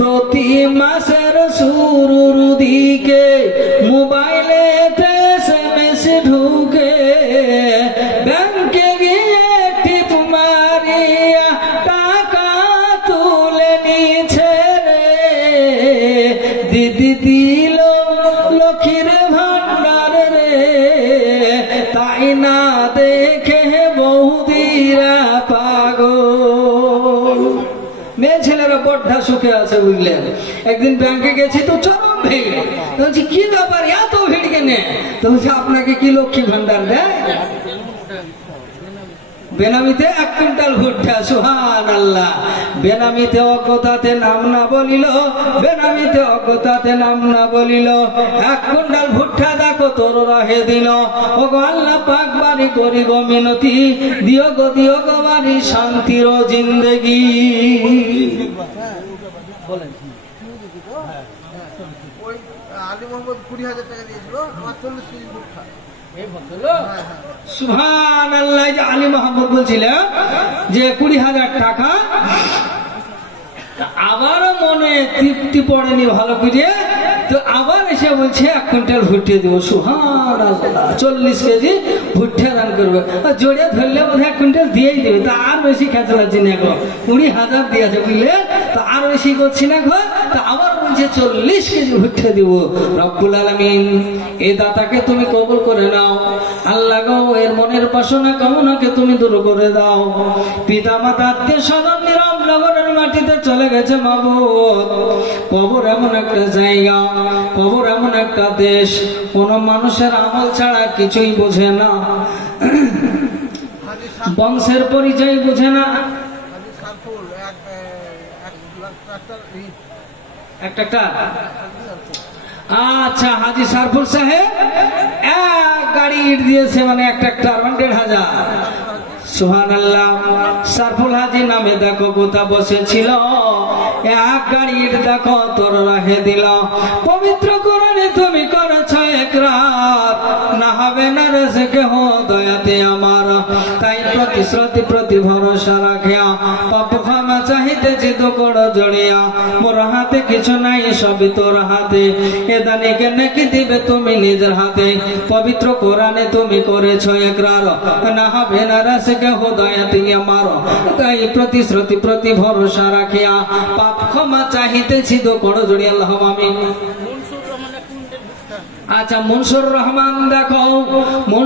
প্রতি মাসের শুরুর দিকে মোবাইলে SMS ঢুকে, ব্যাংকে গিয়ে টিপ মারিয়া টাকা তুলে নিচ্ছে রে। দিদি দিল লক্ষ্মীর ভান্ডার রে, তাই না দেখে বৌদিরা পাগল। মেয়ে ছেলেরা বড্ডা সুখে আছে বুঝলেন। একদিন ব্যাংকে গেছি তো চরম ভিড়, বলছি কি ব্যাপার এত ভিড় কেনে? তো বলছে আপনাকে কি লক্ষ্মী ভান্ডার দেয়? বেনামিতে 1 কুইন্টাল ভুট্টা। সুবহানাল্লাহ। বেনামিতে অজ্ঞতাতে নাম না বলিল, বেনামিতে অজ্ঞতাতে নাম না বলিল, 1 কুইন্টাল ভুট্টা দেখো তোর রাহে দিল। ওগো আল্লাহ পাক বাড়ি করি গো মিনতি, দিও গো বাড়ি শান্তির জিন্দেগি। বলেন ওই আলী মোহাম্মদ 20,000 টাকা দিয়েছিল, আমার 40 কেজি ভুট্টা। সুবহানাল্লাহ। আলী মোহাম্মদ বলছিলেন যে 20,000 টাকা, আবারও মনে তৃপ্তি পড়েনি ভালো করে, তো আবার এসে বলছে 1 কুইন্টাল ভুট্টা দেবো। সুবহানাল্লাহ। 40 কেজি ভুট্টা দান করবে, জোরে ধরলে বোধহয় 1 কুইন্টাল দিয়েই দেবে। তা আর বেশি খেঁচলাচ্ছি না গো, 20,000 দিয়েছে বুঝলে, তো আর বেশি করছি না গো। তো আবার বলছে 40 কেজি ভুট্টা দিব। রব্বুল আলামিন এই দাতাকে তুমি কবুল করে নাও আল্লাহ গো, এর মনের বাসনা কামনাকে তুমি দূর করে দাও। পিতা মাতা আত্মীয় স্বজন নীরব নগরের মাটিতে চলে গেছে মাবুদ। কবর এমন একটা জায়গা, কবর এমন একটা দেশ, কোন মানুষের আমল ছাড়া কিছুই বোঝে না, বংশের পরিচয় বুঝে না। একটা আচ্ছা, হাজি সারফুল সাহেব 1 গাড়ি ইট দিয়েছে, মানে এক ট্রাক্টর, 1,500। সুবহানাল্লাহ। সারফুল হাজি নামে দেখো গোতা বসেছিল, 1 গাড়ি ইট দেখো তোর রাহে দিল। পবিত্র কোরআনে তুমি করেছ ইকরার, না হবে না রেজেকে হো দয়াতে আমার। তাই প্রতিশ্রুতি প্রতি ভরসা রাখিয়া, পাপ ক্ষমা চাহিতেছি তো কর জড়িয়া। মোর হাতে কিছু নাই, সবই তোর হাতে, এ দানিকে নেকি দিবে তুমি নিজের হাতে। পবিত্র কোরআনে তুমি করেছ ইকরার, না হবে না রেজেকে হো দয়াতে আমার। তাই প্রতিশ্রুতি প্রতি ভরসা রাখিয়া, পাপ ক্ষমা চাহিতেছি তো কর জড়িয়া। আল্লাহুম্মা আমিন। আচ্ছা, মনসুর রহমান দেখো,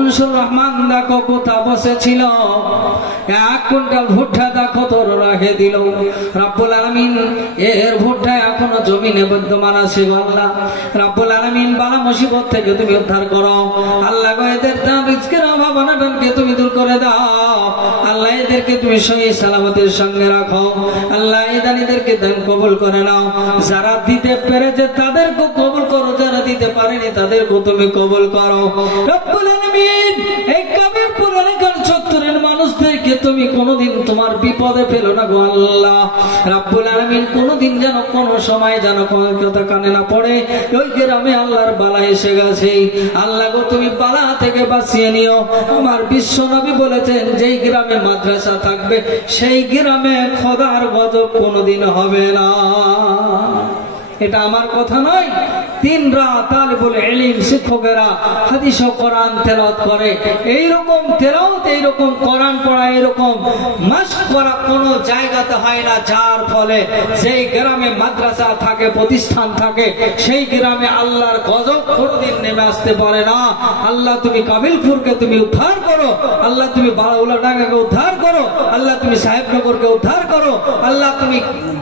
মনসুর রহমান দেখো কোথা বসেছিল, 1 কুইন্টাল ভুট্টা দেখো তোর রেখে দিল। রব্বুল আলামিন এর ভুট্টা এখনো জমিনে বিদ্যমান আছে। আল্লাহ রব্বুল আলামিন বালা মুসিবত থেকে তুমি উদ্ধার করো। আল্লাহ গো এদের রিজকের অভাব অনটনকে তুমি দূর করে দাও। আল্লাহ এদেরকে তুমি সহি সালামতের সঙ্গে রাখো। আল্লাহ এই দানিদেরকে দান কবুল করে নাও। যারা দিতে পেরেছে তাদেরকে কবুল করো, যারা দিতে পারেনি তাদেরকে তুমি কবুল করো। রব্বুল আলামিন এই কাবিরপুর এলাকার 70 মানুষদেরকে তুমি কোনোদিন তোমার বিপদে ফেলো না গো আল্লাহ। রব্বুল আলামিন কোনোদিন যেন কোনো সময় যেন কোনো কথা কানে না পড়ে ওই গ্রামে আল্লাহর বালা এসে গেছে। আল্লাহ গো তুমি বালা থেকে বাঁচিয়ে নিও। আমার বিশ্ব নবী বলেছেন যেই গ্রামে মাদ্রাসা থাকবে সেই গ্রামে খোদার গজব কোনোদিন হবে না। এটা আমার কথা নয়, 3 রাত তালিবুল ইলম শিক্ষকেরা হাদিস ও কোরআন তেলাওয়াত করে। এইরকম তেলাওয়াত, এইরকম কোরআন পড়া, এইরকম মাশক করা কোনো জায়গাতে হয় না, যার ফলে সেই গ্রামে মাদ্রাসা থাকে, প্রতিষ্ঠান থাকে, সেই গ্রামে আল্লাহর গজব কোনোদিন নেমে আসতে পারে না। আল্লাহ তুমি কাবিলপুরকে তুমি উদ্ধার করো। আল্লাহ তুমি বারাউলাডাঙ্গাকে উদ্ধার করো। আল্লাহ তুমি সাহেবনগরকে উদ্ধার করো। আল্লাহ তুমি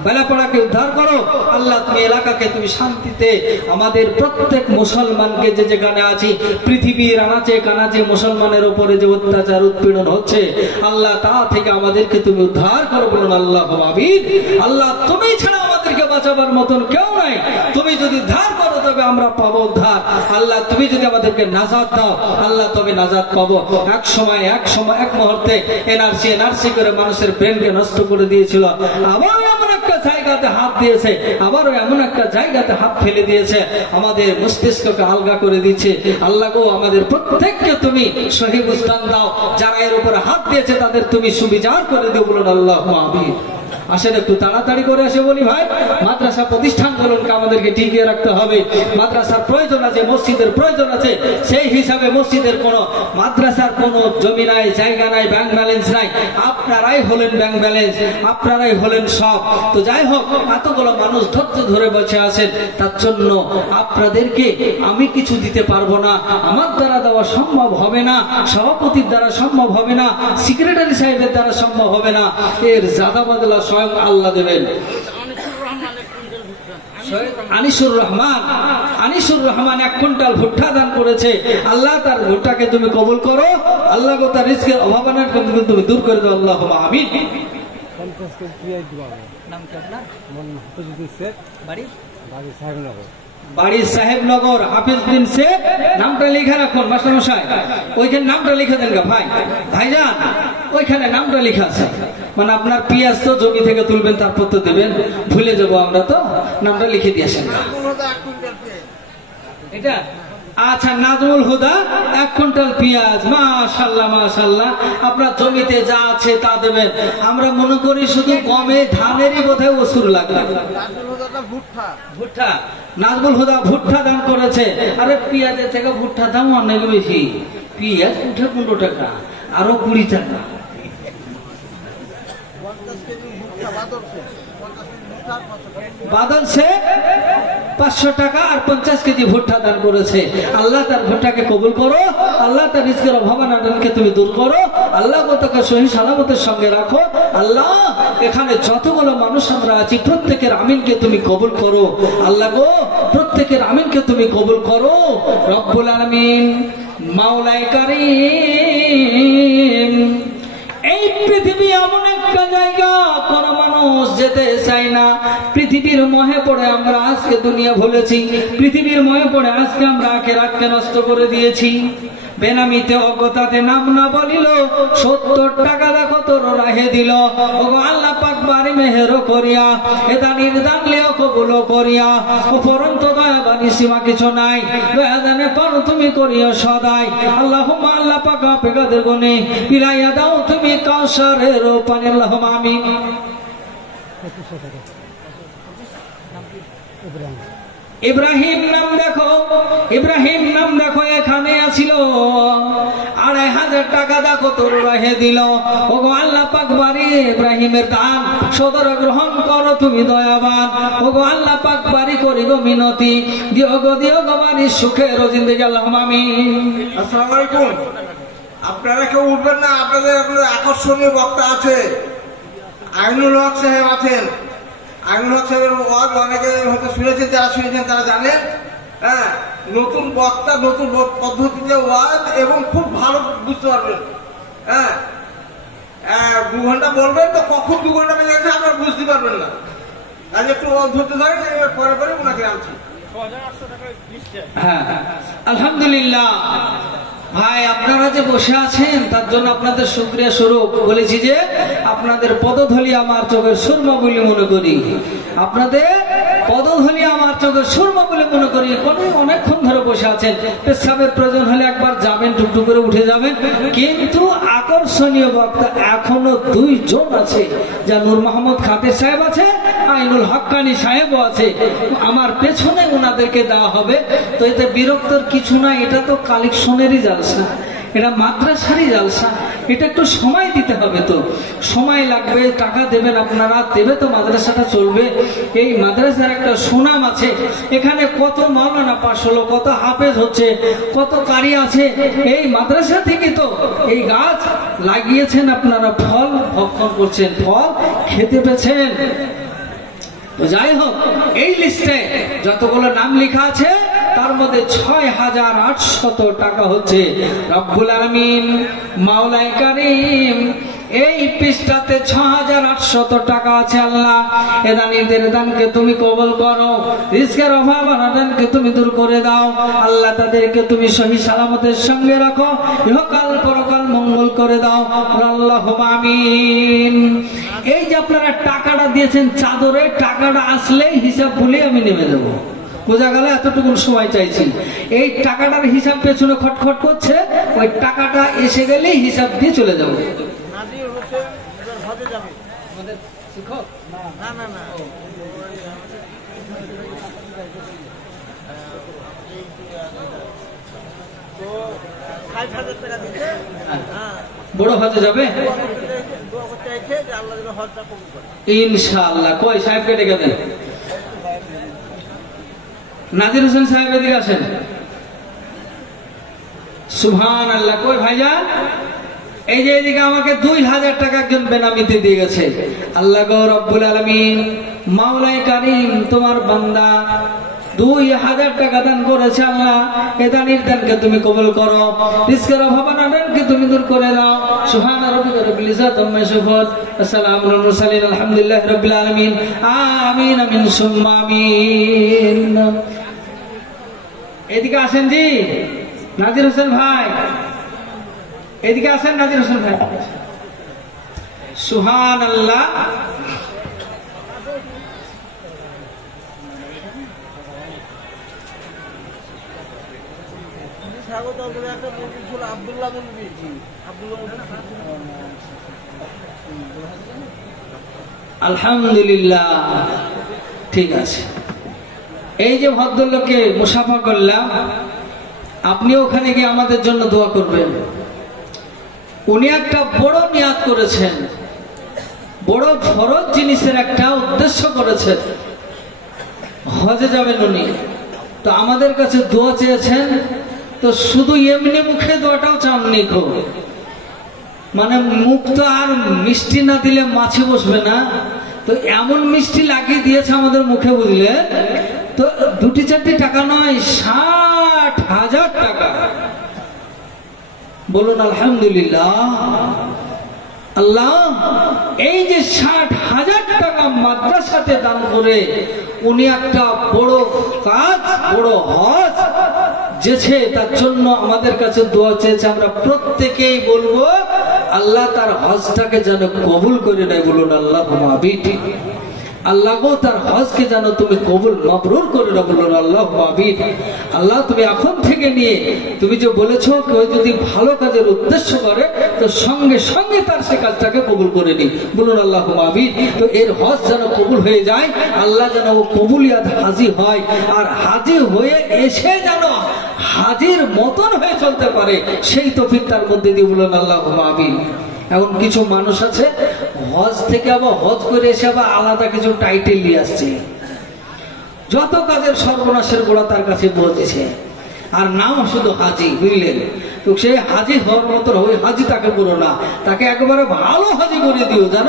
বেলাপাড়াকে উদ্ধার করো। আল্লাহ তুমি এলাকাকে তুমি শান্তিতে, আমাদের প্রত্যেক মুসলমানকে যে যেখানে আছি পৃথিবীর আনাচে কানাচে মুসলমানের উপরে যে অত্যাচার উৎপীড়ন হচ্ছে আল্লাহ তা থেকে আমাদেরকে তুমি উদ্ধার করো। বলুন আল্লাহ আমিন। আল্লাহ তুমি ছাড়া আমাদেরকে বাঁচাবার মতন কেউ নাই। তুমি যদি উদ্ধার করো তবে আমরা পাবো উদ্ধার। আল্লাহ তুমি যদি আমাদেরকে নাজাত দাও আল্লাহ তবে নাজাত পাবো। এক সময় এক মুহূর্তে এনআরসি করে মানুষের ব্রেনকে নষ্ট করে দিয়েছিল, আবার এমন একটা জায়গাতে হাত দিয়েছে, আবারও এমন একটা জায়গাতে হাত ফেলে দিয়েছে, আমাদের মস্তিষ্ককে আলগা করে দিচ্ছে। আল্লাহ গো আমাদের প্রত্যেককে তুমি সহি বুঝদান দাও। যারা এর উপরে হাত দিয়েছে তাদের তুমি সুবিচার করে দিও। বলুন আল্লাহ আমিন। আসেন একটু তাড়াতাড়ি করে আসে বলি ভাই, মাদ্রাসা প্রতিষ্ঠানগুলোকে আমাদেরকে টিকিয়ে রাখতে হবে। মাদ্রাসার প্রয়োজন আছে, মসজিদের প্রয়োজন আছে। সেই হিসাবে মসজিদের কোনো মাদ্রাসার কোনো জমি নাই, জায়গা নাই, ব্যাংক ব্যালেন্স নাই। আপনারাই হলেন ব্যাংক ব্যালেন্স, আপনারাই হলেন সব। তো যাই হোক, এতগুলো মানুষ ধৈর্য ধরে বসে আছেন, তার জন্য আপনাদেরকে আমি কিছু দিতে পারবো না, আমার দ্বারা দেওয়া সম্ভব হবে না, সভাপতির দ্বারা সম্ভব হবে না, সেক্রেটারি সাহেবের দ্বারা সম্ভব হবে না। এর জাদা বদলা স্বয়ং আল্লাহ দেবেন। আনিসুর রহমান 1 কুইন্টাল ভুট্টা দান করেছে। আল্লাহ তার ভুট্টাকে তুমি কবুল করো। আল্লাহ গো তার রিজকের অভাব অনটন তুমি দূর করে দাও। আল্লাহ আমিন। বাড়ি সাহেবনগর হাফিজ বিন শেখ, নামটা লিখে রাখুন মাস্টারমশাই। ওইখানে নামটা লিখে দেন গা ভাই, ভাইজান ওইখানে নামটা লিখা আছে। মানে আপনার পিয়াজ তো জমি থেকে তুলবেন তারপর তো দেবেন, ভুলে যাবো আমরা, তো নামটা লিখে দিয়েছেন। এটা আচ্ছা, নাজমুল হুদা 1 কুইন্টাল পেঁয়াজ। মাশাআল্লাহ মাশাআল্লাহ, আপনার জমিতে যা আছে তা দেবেন। আমরা মনে করি শুধু গমে ধানেরই বোধহয় ওসুর লাগবে। ভুট্টা নাজমুল হুদা ভুট্টা দান করেছে। আরে পেঁয়াজের থেকে ভুট্টা দাম অনেক বেশি। পেঁয়াজ উঠে 15 টাকা, আরো 20 টাকা। বাদল সে 500 টাকা আর 50 কেজি ভুট্টা দান করেছে। আল্লাহ তার ভুট্টাকে কবুল করো। আল্লাহ তার রিজকের অভাব অনটনকে তুমি দূর করো। আল্লাহ তাকে সহি সালামতের সঙ্গে রাখো। আল্লাহ এখানে যতগুলো মানুষ আমরা আছি প্রত্যেকের আমিনকে তুমি কবুল করো। আল্লাহ গো প্রত্যেকের আমিনকে তুমি কবুল করো। রব্বুল আলামিন মাওলাই কারীম, এই পৃথিবী এমন একটা জায়গা কোন মানুষ যেতে চায় না। পৃথিবীর মোহে পড়ে আমরা আজকে দুনিয়া ভুলেছি। পৃথিবীর মোহে পড়ে আজকে আমরা আখিরাতকে নষ্ট করে দিয়েছি। বেনামিতে অজ্ঞতাতে নাম না বলিল, 70 টাকা দেখো তোর রাহে দিল। ওগো আল্লাহ পাক বাড়ি মেহের করিয়া এটা নির্দান লিও কবুল করিয়া, উপরন্ত দয়া বাণী সীমা কিছু নাই। দয়া দানে পারো তুমি করিও সদাই। আল্লাহুম্মা আল্লাহ পাক বেগাদের গুণে পিলাইয়া দাও তুমি কাউসারের পানি। আল্লাহুম্মা আমিন। ইব্রাহিম নাম দেখো, ইব্রাহিম নাম দেখো এখানে আছিল। 2500 টাকা দেখো তোর রাহে দিল। ওগো আল্লাহ পাক বাড়ি ইব্রাহিমের দান সদর গ্রহণ করো তুমি দয়াবান। ওগো আল্লাহ পাক বাড়ি করি গো মিনতি, দিও গো বাড়ি সুখের জিন্দেগি। আল্লাহুম্মা আমিন। আসসালামু আলাইকুম। আপনারা কেউ উঠবেন না, আপনাদের একটা আকর্ষণীয় বক্তা আছে, আইনুল হক সাহেব আছেন। আইনুল হক সাহেবের ওয়াজ অনেকে হয়তো শুনেছেন, যারা শুনেছেন তারা জানেন। হ্যাঁ, নতুন বক্তা, নতুন পদ্ধতিতে ওয়াজ, এবং খুব ভালো বুঝতে পারবেন। হ্যাঁ, 2 ঘন্টা বলবেন তো কখন 2 ঘন্টা বেজে গেছে আপনারা বুঝতে পারবেন না। আজ একটু ধরতে ধরেন, এবার পরে পরে ওনাকে আনছি। হ্যাঁ, আলহামদুলিল্লাহ ভাই, আপনারা যে বসে আছেন তার জন্য আপনাদের শুকরিয়া স্বরূপ বলেছি যে আপনাদের পদধূলি আমার চোখের সুরমা বলে মনে করি, আপনাদের পদধূলি আমার চোখের সুরমা বলে মনে করি। অনেকক্ষণ ধরে বসে আছেন, পেশাবের প্রয়োজন হলে একবার যাবেন, টুকটুক করে উঠে যাবেন। কিন্তু আকর্ষণীয় বক্তা এখনো 2 জন আছে, যা নূর মোহাম্মদ খাতির সাহেব আছে, আইনুল হক্কানি সাহেবও আছে। আমার পেছনে ওনাদেরকে দেওয়া হবে। তো এতে বিরক্তর কিছু না, এটা তো কালেকশনেরই জালসা, এটা মাদ্রাসারই জালসা, এটা একটু সময় দিতে হবে। তো সময় লাগবে, টাকা দেবেন আপনারা, দেবে তো মাদ্রাসাটা চলবে। এই মাদ্রাসার একটা সুনাম আছে, এখানে কত মাওলানা পাশ হলো, কত হাফেজ হচ্ছে, কত কারি আছে। এই মাদ্রাসা থেকে তো এই গাছ লাগিয়েছেন আপনারা, ফল ভক্ষণ করছেন, ফল খেতে পেয়েছেন। যাই হোক, এই লিস্টে যতগুলো নাম লেখা আছে তার মধ্যে 6,800 টাকা হচ্ছে রব্বুল আলামিন মাওলাই কারীম। এই পৃষ্ঠাতে 6,800 টাকা আছে। আল্লাহ এদানিদের দানকে তুমি কবুল করো, রিজকের অভাব অনটনকে তুমি দূর করে দাও। আল্লাহ তাদেরকে তুমি সহি সালামতের সঙ্গে রাখো, ইহকাল পরকাল মঙ্গল করে দাও। আল্লাহুম্মা আমিন। এই যে আপনারা টাকাটা দিয়েছেন চাদরে, টাকাটা আসলেই হিসাব ভুলে আমি নেমে দেবো, বোঝা গেল? এতটুকু সময় চাইছি। এই টাকাটার হিসাব পেছনে খটখট করছে, ওই টাকাটা এসে গেলেই হিসাব দিয়ে চলে যাবো। বড় হজে যাবে ইনশাআল্লাহ। কই সাহেবকে ডেকে দেন। নাজির হোসেন সাহেব এদিকে আসেন। সুবহানাল্লাহ। কই ভাইজান? এই যে এদিকে আমাকে 2,000 টাকা একজন বেনামিতে দিয়ে গেছে। আল্লাহ গো রব্বুল আলামিন মাওলাই কারীম তোমার বান্দা 2,000 টাকা দান করেছে। আল্লাহ এ দানের দানকে তুমি কবুল করো, রিজকের অভাব অনটনকে তুমি দূর করে দাও। সুবহানা রাব্বিকা রাব্বিল ইজ্জাতি আম্মা ইয়াসিফুন, আসসালামু আলাল মুরসালিন, আলহামদুলিল্লাহি রাব্বিল আলামিন। আমিন আমিন সুম্মা আমিন। এদিকে আসেন জি নাজির হোসেন ভাই, এদিকে আসেন নাজির হোসেন ভাই। সুবহানাল্লাহ। আলহামদুলিল্লাহ, ঠিক আছে। এই যে ভদ্রলোককে মুসাফা করলাম, আপনি ওখানে গিয়ে আমাদের জন্য দোয়া করবেন। উনি একটা বড় নিয়াত করেছেন, বড় ফরজ জিনিসের একটা উদ্দেশ্য করেছেন, হজে যাবেন উনি। তো আমাদের কাছে দোয়া চেয়েছেন। তো শুধু এমনি মুখে দোয়াটাও চাননি খুব, মানে মুখ তো আর মিষ্টি না দিলে মাছে বসবে না, তো এমন মিষ্টি লাগিয়ে দিয়েছে আমাদের মুখে, বুঝলে? তো 2-4 টাকা নয়, 60,000 টাকা। বলুন আলহামদুলিল্লাহ। আল্লাহ এই যে 60,000 টাকা মাদ্রাসাতে দান করে উনি একটা বড় কাজ, বড় হজ যেছে, তার জন্য আমাদের কাছে দোয়া চেয়েছে। আমরা প্রত্যেকেই বলবো আল্লাহ তার হজটাকে যেন কবুল করে নেয়। বলুন আল্লাহুম্মা আমিন। আল্লাহ গো তার হজকে যেন তুমি কবুল মাবরুর করে দাও। বলুন আল্লাহুম্মা আমিন। আল্লাহ তুমি এখন থেকে নিয়ে, তুমি যে বলেছো কেউ যদি ভালো কাজের উদ্দেশ্য করে তো সঙ্গে সঙ্গে তার সে কাজটাকে কবুল করে নি। বলুন আল্লাহুম্মা আমিন। তো এর হজ যেন কবুল হয়ে যায়, আল্লাহ যেন ও কবুলিয়াত হাজি হয়, আর হাজি হয়ে এসে যেন হাজির মতন হয়ে চলতে পারে, সেই তৌফিক তার মধ্যে দিয়ে। বলুন আল্লাহুম্মা আমিন। এখন কিছু মানুষ আছে হজ থেকে আবার হজ করে এসে আবার আলাদা কিছু টাইটেল নিয়ে আসছে, যত কাজের সর্বনাশের গোড়া তার কাছে পৌঁছেছে, আর নাম শুধু হাজি, বুঝলেন? তো সেই হাজি হওয়ার মতো ওই হাজি তাকে করো না, তাকে একেবারে ভালো হাজি করে দিও যেন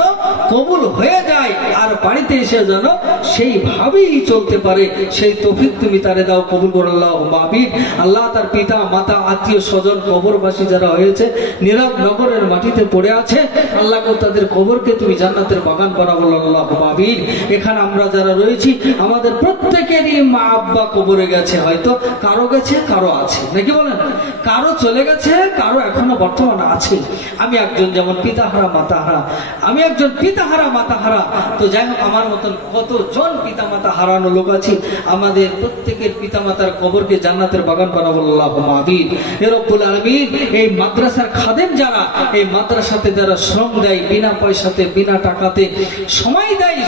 কবুল হয়ে যায়, আর বাড়িতে এসে যেন সেইভাবেই চলতে পারে, সেই তৌফিক তুমি তারে দাও, কবুল করো আল্লাহুম্মা আমিন। আল্লাহ তার পিতা মাতা আত্মীয় স্বজন কবরবাসী যারা হয়েছে নীরব নগরের মাটিতে পড়ে আছে, আল্লাহ তাদের কবরকে তুমি জান্নাতের বাগান বানাবো আল্লাহুম্মা আমিন। এখানে আমরা যারা রয়েছি আমাদের প্রত্যেকেরই মা আব্বা কবরে গেছে, হয়তো কারো গেছে কারো আছে, নাকি বলেন? কারো চলে গেছে, কারো এখনো বর্তমানে আছে। আমি একজন যেমন পিতাহারা মাতাহারা, আমি একজন পিতাহারা মাতাহারা, তো যাই হোক আমার মতন কতজন পিতা মাতা হারানো লোক আছে, আমাদের প্রত্যেকের পিতা মাতার কবরকে জান্নাতের বাগান বানাবো আল্লাহুম্মা আমিন। হে রব্বুল আলামিন, এই মাদ্রাসার খাদেম যারা এই মাদ্রাসাতে যারা শ্রম দেয়, বিনা পয়সাতে বিনা টাকাতে সময় দেয়,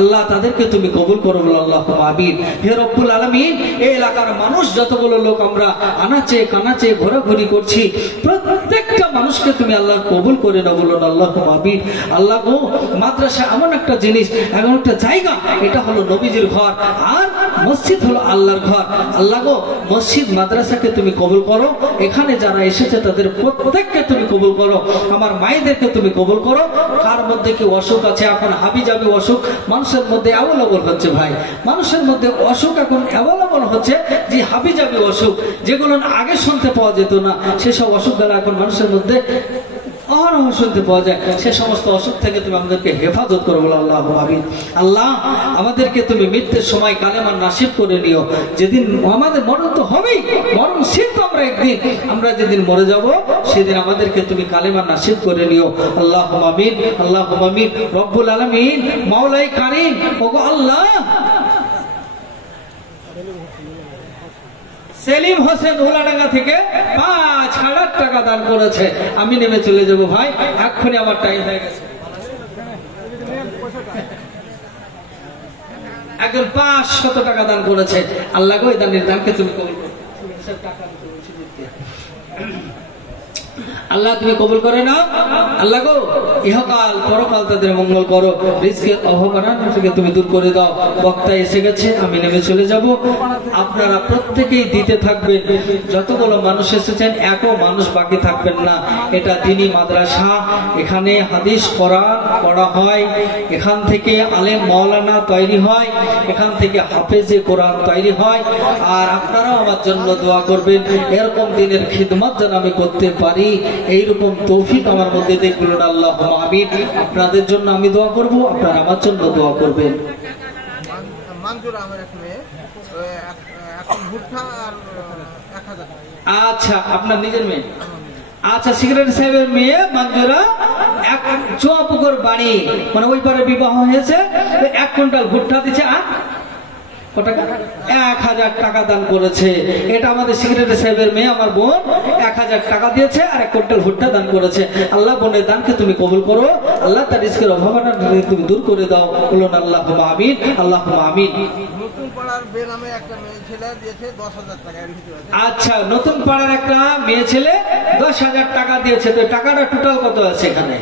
আল্লাহ তাদেরকে তুমি কবুল করো আল্লাহুম্মা আমিন। হে রব্বুল আলামিন, এই এলাকার মানুষ যতগুলো লোক আমরা আনাচে কানাচে ঘোরাঘুরি করছি, প্রত্যেকটা মানুষকে তুমি আল্লাহ কবুল করে নাও বলুন আল্লাহুম্মা আমিন। আল্লাহ গো, মাদ্রাসা এমন একটা জিনিস, এমন একটা জায়গা, এটা হলো নবীজির ঘর আর মসজিদ হলো আল্লাহর ঘর। আল্লাহ গো, মসজিদ মাদ্রাসাকে তুমি কবুল করো, এখানে যারা এসেছে তাদের প্রত্যেককে তুমি কবুল করো, আমার মায়েদেরকে তুমি কবুল করো। কার মধ্যে কি অসুখ আছে, এখন হাবি জাবি অসুখ মানুষের মধ্যে অ্যাভেলেবল হচ্ছে ভাই, মানুষের মধ্যে অসুখ এখন অ্যাভেলেবল হচ্ছে, যে হাবি জাবি অসুখ যেগুলো আগে শুনতে পাওয়া যেত না, সেসব অসুখ দ্বারা এখন মানুষের মধ্যে অহরহ শুনতে পাওয়া যায়। সে সমস্ত অসুখ থেকে তুমি আমাদেরকে হেফাজত করো আল্লাহুম্মা আমিন। আল্লাহ আমাদেরকে তুমি মৃত্যুর সময় কালেমা নাসিব করে নিও, যেদিন আমাদের মরণ তো হবেই, মরণ সিদ্ধ আমরা একদিন, আমরা যেদিন মরে যাব সেদিন আমাদেরকে তুমি কালেমা নাসিব করে নিও আল্লাহুম্মা আমিন। আল্লাহুম্মা আমিন। রব্বুল আলামিন, মাওলাই কারীম, ওগো আল্লাহ, সেলিম হোসেন উলাডাঙ্গা থেকে 5,000 টাকা দান করেছে। আমি নেমে চলে যাব ভাই, এক্ষুনি আমার টাইম হয়ে গেছে। একজন 500 টাকা দান করেছে। আল্লাহ গো, এই দানের দানকে তুমি কবুল করো। আল্লাহ তুমি কবুল করে নাও। আল্লাহ গো, ইহকাল পরকাল তাদের মঙ্গল করো, রিজকের অভাব থেকে তুমি দূর করে দাও। বক্তা এসে গেছে, আমি নেমে চলে যাব। আপনারা প্রত্যেকেই দিতে থাকবেন, যতগুলো মানুষ এসেছেন একও মানুষ বাকি থাকবেন না। এটা দ্বীনি মাদ্রাসা, এখানে হাদিস কোরআন পড়া হয়, এখান থেকে আলেম মাওলানা তৈরি হয়, এখান থেকে হাফেজে কোরআন তৈরি হয়। আর আপনারাও আমার জন্য দোয়া করবেন, এরকম দিনের খিদমত যেন আমি করতে পারি, এইরকম তৌফিক আমার মধ্যে দেখবেন আল্লাহুম্মা আমিন। আপনাদের জন্য আমি দোয়া করব, আপনারা আমার জন্য দোয়া করবেন। আচ্ছা, আপনার নিজের মেয়ে? আচ্ছা, সেক্রেটারি সাহেবের মেয়ে মঞ্জুরা, এক চুয়াপুকুর বাড়ি, মানে ওই পারে বিবাহ হয়েছে, 1 কুইন্টাল ভুট্টা দিচ্ছে। আর 1,000 টাকা দান করেছে। এটা আমাদের সেক্রেটারি সাহেবের মেয়ে, আমার বোন, 1,000 টাকা দিয়েছে আর 1 কুইন্টাল ভুট্টা দান করেছে। আল্লাহ বোনের দানকে তুমি কবুল করো, আল্লাহ তার রিজকের অভাব তুমি দূর করে দাও, বলুন আল্লাহুম্মা আমিন। আল্লাহুম্মা আমিন। আচ্ছা, নতুন পাড়ার একটা মেয়ে ছেলে 10,000 টাকা দিয়েছে। তো টাকাটা টোটাল কত আছে এখানে?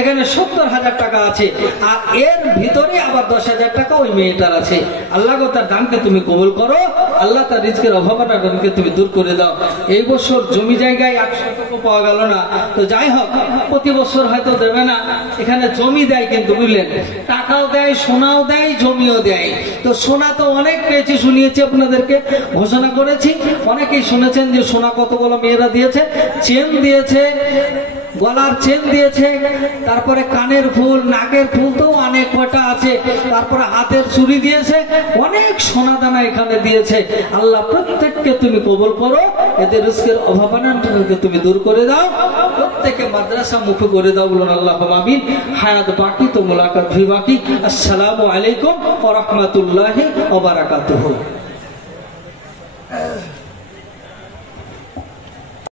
এখানে 70,000 টাকা আছে, আর এর ভিতরে আবার 10,000 টাকা ওই মেয়েটার আছে। আল্লাহ তার দানকে তুমি কবুল করো, আল্লাহ তার রিজকের অভাবটা দানকে তুমি দূর করে দাও। এই বছর জমি জায়গায় 100 পাওয়া গেল না, তো যাই হোক, প্রতি বছর হয়তো দেবে না। এখানে জমি দেয় কিন্তু, বুঝলেন, টাকাও দেয়, সোনাও দেয়, জমিও দেয়। তো সোনা তো অনেক পেয়েছি, শুনিয়েছি, আপনাদেরকে ঘোষণা করেছি, অনেকেই শুনেছেন যে সোনা কতগুলো মেয়েরা দিয়েছে। চেন দিয়েছে, গলার চেন দিয়েছে, তারপরে কানের ফুল, নাকের ফুল তো অনেক কটা আছে, তারপরে হাতের চুড়ি দিয়েছে, অনেক সোনা দানা এখানে দিয়েছে। আল্লাহ প্রত্যেককে তুমি কবুল করো, এদের রিজকের অভাবনাকে তুমি দূর করে দাও, প্রত্যেককে মাদ্রাসা মুখে করে দাও, বলুন আল্লাহুম্মা আমিন। হায়াত বাকি তো মুলাকাত ভি বাকি। আসসালামু আলাইকুম ওয়া রাহমাতুল্লাহি ওয়া বারাকাতুহু।